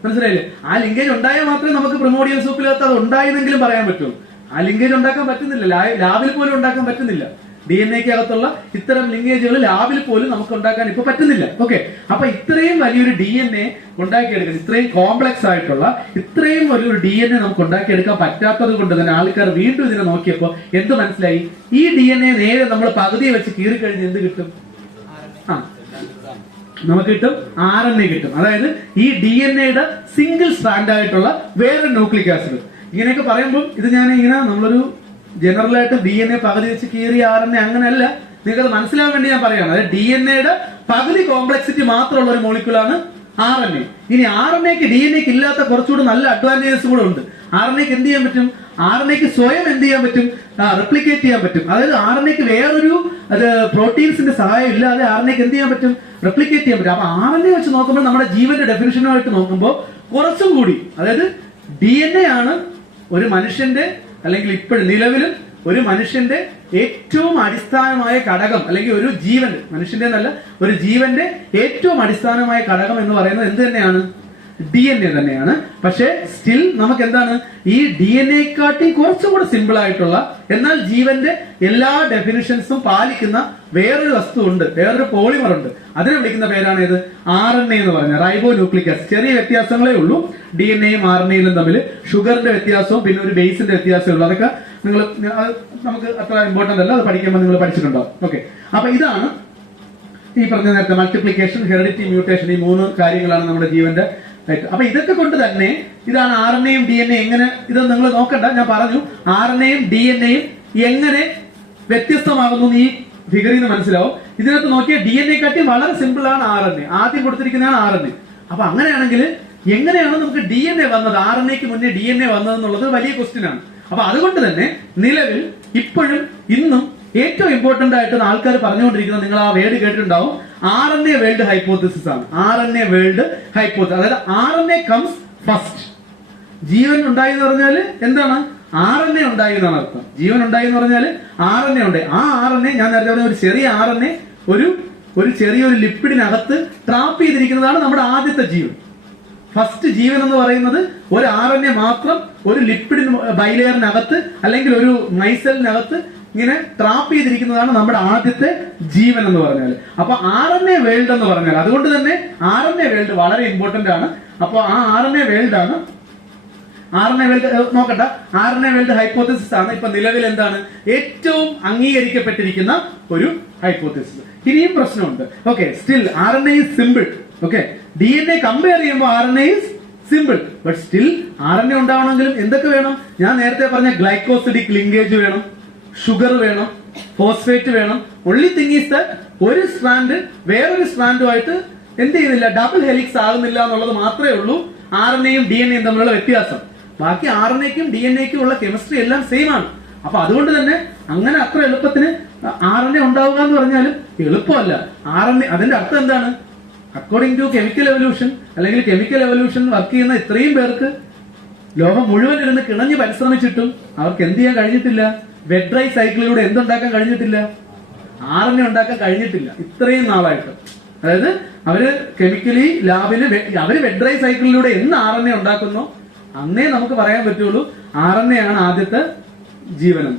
മനസ്സിലായില്ലേ? ആ ലിങ്കേജ് ഉണ്ടായാൽ മാത്രമേ നമുക്ക് പ്രിമോഡിയൽ സൂപ്പിനകത്ത് അത് ഉണ്ടായെന്നെങ്കിലും പറയാൻ പറ്റൂ. ആ ലിങ്കേജ് ഉണ്ടാക്കാൻ പറ്റുന്നില്ല, ലാബിൽ പോലും ഉണ്ടാക്കാൻ പറ്റുന്നില്ല. DNA-ക്ക് അകത്തുള്ള ഇത്തരം ലിങ്കേജുകൾ ലാബിൽ പോലും നമുക്ക് ഉണ്ടാക്കാൻ ഇപ്പൊ പറ്റുന്നില്ല. ഓക്കെ, അപ്പൊ ഇത്രയും വലിയൊരു DNA ഉണ്ടാക്കിയെടുക്കാൻ, ഇത്രയും കോംപ്ലക്സ് ആയിട്ടുള്ള ഇത്രയും വലിയൊരു DNA നമുക്ക് ഉണ്ടാക്കിയെടുക്കാൻ പറ്റാത്തത് കൊണ്ട് തന്നെ ആൾക്കാർ വീണ്ടും ഇതിനെ നോക്കിയപ്പോ എന്ത് മനസ്സിലായി? ഈ DNA നേരെ നമ്മൾ പകുതിയെ വെച്ച് കീറിക്കഴിഞ്ഞ് എന്ത് കിട്ടും? നമുക്ക് കിട്ടും RNA കിട്ടും. അതായത് ഈ DNA-യുടെ സിംഗിൾ സ്ട്രാൻഡ് ആയിട്ടുള്ള വേറെ ന്യൂക്ലിക് ആസിഡ്. ഇങ്ങനെയൊക്കെ പറയുമ്പോൾ ഇത് നമ്മളൊരു ജനറൽ ആയിട്ട് DNA പകുതി വെച്ച് കീറിയ RNA അങ്ങനെയല്ല, നിങ്ങൾക്കത് മനസ്സിലാവാൻ വേണ്ടി ഞാൻ പറയാണ്. അതായത് DNA-യുടെ പകുതി കോംപ്ലക്സിറ്റി മാത്രമുള്ള ഒരു മോളിക്യൂളാണ് RNA. ഇനി RNA-ക്ക് DNA-ക്ക് ഇല്ലാത്ത കുറച്ചുകൂടി നല്ല അഡ്വാൻറ്റേജസ് കൂടെ ഉണ്ട്. RNA-ക്ക് എന്ത് ചെയ്യാൻ പറ്റും? RNA-ക്ക് സ്വയം എന്ത് ചെയ്യാൻ പറ്റും? റെപ്ലിക്കേറ്റ് ചെയ്യാൻ പറ്റും. അതായത് RNA-ക്ക് വേറൊരു പ്രോട്ടീൻസിന്റെ സഹായം ഇല്ലാതെ RNA-ക്ക് എന്ത് ചെയ്യാൻ പറ്റും? റെപ്ലിക്കേറ്റ് ചെയ്യാൻ പറ്റും. അപ്പൊ RNA വെച്ച് നോക്കുമ്പോൾ നമ്മുടെ ജീവന്റെ ഡെഫിനിഷനുമായിട്ട് നോക്കുമ്പോൾ കുറച്ചും കൂടി, അതായത് DNA ആണ് ഒരു മനുഷ്യന്റെ, അല്ലെങ്കിൽ ഇപ്പോഴും നിലവിലും ഒരു മനുഷ്യന്റെ ഏറ്റവും അടിസ്ഥാനമായ ഘടകം, അല്ലെങ്കിൽ ഒരു ജീവന്റെ, മനുഷ്യന്റെ എന്നല്ല, ഒരു ജീവന്റെ ഏറ്റവും അടിസ്ഥാനമായ ഘടകം എന്ന് പറയുന്നത് എന്ത് തന്നെയാണ്? DNA തന്നെയാണ്. പക്ഷേ സ്റ്റിൽ നമുക്ക് എന്താണ്, ഈ DNA-ക്കാട്ടി കുറച്ചുകൂടെ സിമ്പിൾ ആയിട്ടുള്ള, എന്നാൽ ജീവന്റെ എല്ലാ ഡെഫിനിഷൻസും പാലിക്കുന്ന വേറൊരു വസ്തു ഉണ്ട്, വേറൊരു പോളിമർ ഉണ്ട്. അതിനെ വിളിക്കുന്ന പേരാണ് ഇത് RNA എന്ന് പറഞ്ഞ റൈബോ ന്യൂക്ലിക് ആസിഡ്. ചെറിയ വ്യത്യാസങ്ങളേ ഉള്ളൂ DNA-യും RNA-യിലും തമ്മിൽ. ഷുഗറിന്റെ വ്യത്യാസവും പിന്നെ ഒരു ബേസിന്റെ വ്യത്യാസമേ ഉള്ളൂ. അതൊക്കെ നമുക്ക് അത്ര ഇമ്പോർട്ടന്റ് അല്ല, അത് പഠിക്കുമ്പോൾ നിങ്ങൾ പഠിച്ചിട്ടുണ്ടാവും. ഓക്കെ, അപ്പൊ ഇതാണ് ഈ പറഞ്ഞ നേരത്തെ മൾട്ടിപ്ലിക്കേഷൻ, ഹെറിഡിറ്റി, മ്യൂട്ടേഷൻ, ഈ 3 കാര്യങ്ങളാണ് നമ്മുടെ ജീവന്റെ. അപ്പൊ ഇതൊക്കെ കൊണ്ട് തന്നെ ഇതാണ് RNA-യും DNA എങ്ങനെ, ഇത് നിങ്ങൾ നോക്കണ്ട, ഞാൻ പറഞ്ഞു RNA-യും DNA-യും എങ്ങനെ വ്യത്യസ്തമാകുന്നു ഈ ഫിഗറിൽ നിന്ന് മനസ്സിലാവും. ഇതിനകത്ത് നോക്കിയാൽ DNA-ക്കാട്ടി വളരെ സിമ്പിൾ ആണ് RNA. ആദ്യം കൊടുത്തിരിക്കുന്നതാണ് RNA. അപ്പൊ അങ്ങനെയാണെങ്കിൽ എങ്ങനെയാണ് നമുക്ക് DNA വന്നത്, RNA-ക്ക് മുന്നേ DNA വന്നതെന്നുള്ളത് വലിയ ക്വസ്റ്റ്യൻ ആണ്. അപ്പൊ അതുകൊണ്ട് തന്നെ നിലവിൽ ഇപ്പോഴും ഇന്നും ഏറ്റവും ഇമ്പോർട്ടന്റ് ആയിട്ട് ആൾക്കാർ പറഞ്ഞുകൊണ്ടിരിക്കുന്നത്, നിങ്ങൾ ആ വേർഡ് കേട്ടിട്ടുണ്ടാവും, RNA വേൾഡ് ഹൈപ്പോത്തിസിസ് ആണ്. RNA വേൾഡ് ഹൈപ്പോത്തിസിസ്, അതായത് RNA കംസ് ഫസ്റ്റ്. ജീവൻ ഉണ്ടായി എന്ന് പറഞ്ഞാൽ എന്താണ്? RNA ഉണ്ടായി എന്നാണ് അർത്ഥം. ജീവൻ ഉണ്ടായി എന്ന് പറഞ്ഞാൽ RNA ഉണ്ടായി. ആ RNA, ഞാൻ നേരത്തെ പറഞ്ഞ ഒരു ചെറിയ RNA ഒരു ചെറിയൊരു ലിപ്പിഡിനകത്ത് ട്രാപ്പ് ചെയ്തിരിക്കുന്നതാണ് നമ്മുടെ ആദ്യത്തെ ജീവൻ. ഫസ്റ്റ് ജീവൻ എന്ന് പറയുന്നത് ഒരു RNA മാത്രം ഒരു ലിപ്പിഡിന് ബൈലെയറിനകത്ത് അല്ലെങ്കിൽ ഒരു മൈസെലിനകത്ത് ഇങ്ങനെ ട്രാപ്പ് ചെയ്തിരിക്കുന്നതാണ് നമ്മുടെ ആദ്യത്തെ ജീവൻ എന്ന് പറഞ്ഞാൽ. അപ്പൊ RNA വേൾഡ് എന്ന് പറഞ്ഞാൽ, അതുകൊണ്ട് തന്നെ RNA വേൾഡ് വളരെ ഇമ്പോർട്ടന്റ് ആണ്. അപ്പൊ ആ RNA വേൾഡ് ആണ്. RNA വേൾഡ് നോക്കട്ടെ, RNA വേൾഡ് ഹൈപ്പോത്തിസിസ് ആണ് ഇപ്പൊ നിലവിൽ എന്താണ് ഏറ്റവും അംഗീകരിക്കപ്പെട്ടിരിക്കുന്ന ഒരു ഹൈപ്പോത്തിസിസ്. ഇനിയും പ്രശ്നമുണ്ട്. Okay, still RNA is simple. Okay, DNA compare ചെയ്യുമ്പോൾ RNA is simple, but still RNA ഉണ്ടാവണമെങ്കിലും എന്തൊക്കെ വേണം? ഞാൻ നേരത്തെ പറഞ്ഞ ഗ്ലൈക്കോസിഡിക് ലിങ്കേജ് വേണം, ഷുഗർ വേണം, ഫോസ്ഫേറ്റ് വേണം. ഒൺലി തിങ് ഈസ് ദാറ്റ് ഒരു സ്ട്രാൻഡ് വേറൊരു സ്ട്രാൻഡുമായിട്ട് എന്ത് ചെയ്യുന്നില്ല, ഡബിൾ ഹെലിക്സ് ആകുന്നില്ല എന്നുള്ളത് മാത്രമേ ഉള്ളൂ RNA-യും DNA-യും തമ്മിലുള്ള വ്യത്യാസം. ബാക്കി RNA-ക്കും DNA-ക്കും ഉള്ള കെമിസ്ട്രി എല്ലാം സെയിം ആണ്. അപ്പൊ അതുകൊണ്ട് തന്നെ അങ്ങനെ അത്ര എളുപ്പത്തിന് RNA ഉണ്ടാവുക എന്ന് പറഞ്ഞാലും എളുപ്പമല്ല. RNA അതിന്റെ അർത്ഥം എന്താണ്? അക്കോർഡിംഗ് ടു കെമിക്കൽ എവല്യൂഷൻ അല്ലെങ്കിൽ കെമിക്കൽ എവല്യൂഷൻ വർക്ക് ചെയ്യുന്ന ഇത്രയും പേർക്ക് ലോകം മുഴുവൻ ഇരുന്ന് കിണഞ്ഞ് പരിശ്രമിച്ചിട്ടും അവർക്ക് എന്ത് ചെയ്യാൻ കഴിഞ്ഞിട്ടില്ല? വെറ്റ് ഡ്രൈ സൈക്കിളിലൂടെ എന്തുണ്ടാക്കാൻ കഴിഞ്ഞിട്ടില്ല? RNA ഉണ്ടാക്കാൻ കഴിഞ്ഞിട്ടില്ല ഇത്രയും നാളായിട്ട്. അതായത് അവര് കെമിക്കലി ലാബില് അവര് വെറ്റ് ഡ്രൈ സൈക്കിളിലൂടെ എന്ന് RNA ഉണ്ടാക്കുന്നോ അന്നേ നമുക്ക് പറയാൻ പറ്റുള്ളൂ RNA ആണ് ആദ്യത്തെ ജീവനം.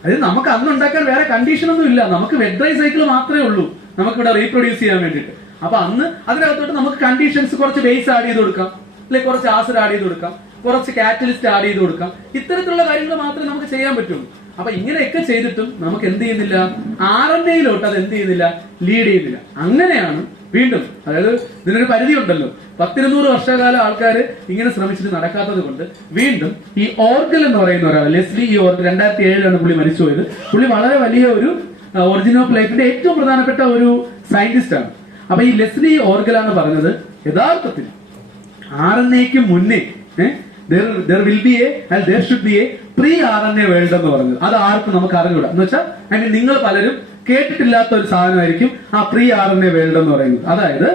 അതായത് നമുക്ക് അന്ന് ഉണ്ടാക്കാൻ വേറെ കണ്ടീഷൻ ഒന്നും ഇല്ല. നമുക്ക് വെറ്റ് ഡ്രൈ സൈക്കിൾ മാത്രമേ ഉള്ളൂ നമുക്കിവിടെ റീപ്രൊഡ്യൂസ് ചെയ്യാൻ വേണ്ടിയിട്ട്. അപ്പൊ അന്ന് അതിനകത്തോട്ട് നമുക്ക് കണ്ടീഷൻസ് കുറച്ച് ബേസ് ആഡ് ചെയ്ത് കൊടുക്കാം, അല്ലെങ്കിൽ കുറച്ച് ആസിഡ് ആഡ് ചെയ്ത് കൊടുക്കാം, കുറച്ച് കാറ്റലിസ്റ്റ് ആഡ് ചെയ്ത് കൊടുക്കാം. ഇത്തരത്തിലുള്ള കാര്യങ്ങൾ മാത്രമേ നമുക്ക് ചെയ്യാൻ പറ്റുള്ളൂ. അപ്പൊ ഇങ്ങനെയൊക്കെ ചെയ്തിട്ടും നമുക്ക് എന്ത് ചെയ്യുന്നില്ല? RNAയിലോട്ട് അത് എന്ത് ചെയ്യുന്നില്ല? ലീഡ് ചെയ്യുന്നില്ല. അങ്ങനെയാണ് വീണ്ടും, അതായത് ഇതിനൊരു പരിധി ഉണ്ടല്ലോ, 10-200 വർഷകാലം ആൾക്കാർ ഇങ്ങനെ ശ്രമിച്ചിട്ട് നടക്കാത്തത് കൊണ്ട് വീണ്ടും ഈ ഓർഗൽ എന്ന് പറയുന്ന ഒരാൾ, ലെസ്ലി ഈ ഓർഗൽ 2007 പുള്ളി മരിച്ചുപോയത്. പുള്ളി വളരെ വലിയ ഒരു ഒറിജിൻ ഓഫ് ലൈഫിന്റെ ഏറ്റവും പ്രധാനപ്പെട്ട ഒരു സയന്റിസ്റ്റ് ആണ്. അപ്പൊ ഈ ലെസ്ലി ഓർഗലാണ് പറഞ്ഞത് യഥാർത്ഥത്തിൽ RNAക്ക് മുന്നേ there will be a and there should be a pre-RNA world എന്ന് പറഞ്ഞത്. അത് ആർക്കും നമുക്ക് അറിഞ്ഞൂടാ. എന്ന് വെച്ചാൽ നിങ്ങൾ പലരും കേട്ടിട്ടില്ലാത്ത ഒരു സാധനമായിരിക്കും ആ pre-RNA വേൾഡ് എന്ന് പറയുന്നത്. അതായത്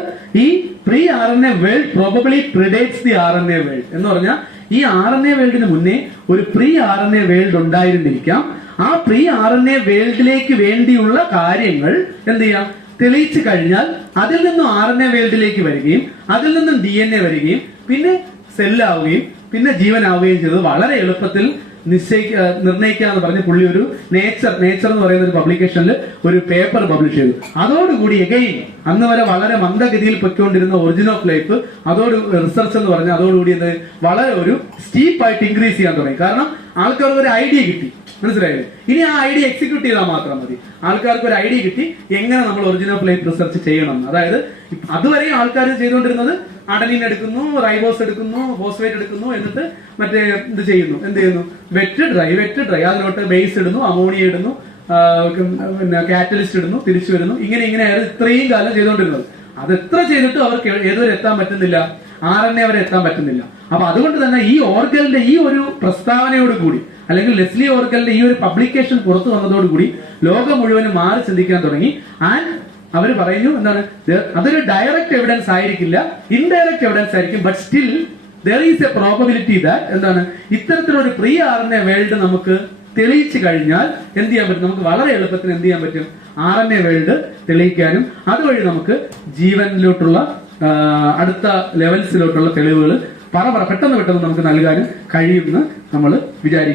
ഈ pre-RNA world probably predates the RNA world എന്ന് പറഞ്ഞാൽ ഈ RNA വേൾഡിന് മുന്നേ ഒരു pre-RNA വേൾഡ് ഉണ്ടായിരുന്നിരിക്കാം. ആ pre-RNA വേൾഡിലേക്ക് വേണ്ടിയുള്ള കാര്യങ്ങൾ എന്ത് ചെയ്യാം? തെളിയിച്ചു കഴിഞ്ഞാൽ അതിൽ നിന്നും RNA വേൾഡിലേക്ക് വരികയും അതിൽ നിന്നും DNA വരികയും പിന്നെ സെല്ലാവുകയും പിന്നെ ജീവനാവുകയും ചെയ്തത് വളരെ എളുപ്പത്തിൽ നിർണ്ണയിക്കാന്ന് പറഞ്ഞ് പുള്ളി ഒരു നേച്ചർ എന്ന് പറയുന്ന ഒരു പബ്ലിക്കേഷനിൽ ഒരു പേപ്പർ പബ്ലിഷ് ചെയ്തു. അതോടുകൂടി എഗെയിൻ അന്ന് വരെ വളരെ മന്ദഗതിയിൽ പൊയ്ക്കൊണ്ടിരുന്ന ഒറിജിൻ ഓഫ് ലൈഫ് അതോട് റിസർച്ച് എന്ന് പറഞ്ഞാൽ അതോടുകൂടി വളരെ ഒരു സ്റ്റീപ്പായിട്ട് ഇൻക്രീസ് ചെയ്യാൻ തുടങ്ങി. കാരണം ആൾക്കാർക്ക് ഒരു ഐഡിയ കിട്ടി, മനസ്സിലായില്ലേ? ഇനി ആ ഐഡിയ എക്സിക്യൂട്ട് ചെയ്താൽ മാത്രം മതി. ആൾക്കാർക്ക് ഒരു ഐഡിയ കിട്ടി എങ്ങനെ നമ്മൾ ഒറിജിൻ ഓഫ് ലൈഫ് റിസർച്ച് ചെയ്യണം. അതായത് അതുവരെയും ആൾക്കാർ ചെയ്തുകൊണ്ടിരുന്നത് അഡനിൻ എടുക്കുന്നു, റൈബോസ് എടുക്കുന്നു, ഫോസ്ഫേറ്റ് എടുക്കുന്നു, എന്നിട്ട് മറ്റേ എന്ത് ചെയ്യുന്നു? വെറ്റ് ഡ്രൈ അതിലോട്ട് ബേസ് ഇടുന്നു, അമോണിയ ഇടുന്നു, പിന്നെ കാറ്റലിസ്റ്റ് ഇടുന്നു, തിരിച്ചു വരുന്നു. ഇങ്ങനെയായിരുന്നു ഇത്രയും കാലം ചെയ്തുകൊണ്ടിരുന്നത്. അത് എത്ര ചെയ്തിട്ടും അവർക്ക് ഏതുവരെ എത്താൻ പറ്റുന്നില്ല? RNA വരെ എത്താൻ പറ്റുന്നില്ല. അപ്പൊ അതുകൊണ്ട് തന്നെ ഈ ഓർഗലിന്റെ ഈ ഒരു പ്രസ്താവനയോട് കൂടി അല്ലെങ്കിൽ ലെസ്ലി ഓർഗലിന്റെ ഈ ഒരു പബ്ലിക്കേഷൻ പുറത്തു വന്നതോടുകൂടി ലോകം മുഴുവനും മാറി ചിന്തിക്കാൻ തുടങ്ങി. ആൻഡ് അവർ പറയുന്നു എന്താണ്? അതൊരു ഡയറക്റ്റ് എവിഡൻസ് ആയിരിക്കില്ല, ഇൻഡയറക്റ്റ് എവിഡൻസ് ആയിരിക്കും. But still there is a probability that എന്താണ് ഇത്തരത്തിലൊരു pre-RNA വേൾഡ് നമുക്ക് തെളിയിച്ചു കഴിഞ്ഞാൽ എന്ത് ചെയ്യാൻ പറ്റും? നമുക്ക് വളരെ എളുപ്പത്തിൽ എന്ത് ചെയ്യാൻ പറ്റും? RNA വേൾഡ് തെളിയിക്കാനും അതുവഴി നമുക്ക് ജീവനിലോട്ടുള്ള അടുത്ത ലെവൽസിലോട്ടുള്ള തെളിവുകൾ പെട്ടെന്ന് നമുക്ക് നൽകാനും കഴിയുമെന്ന് നമ്മൾ വിചാരിക്കും.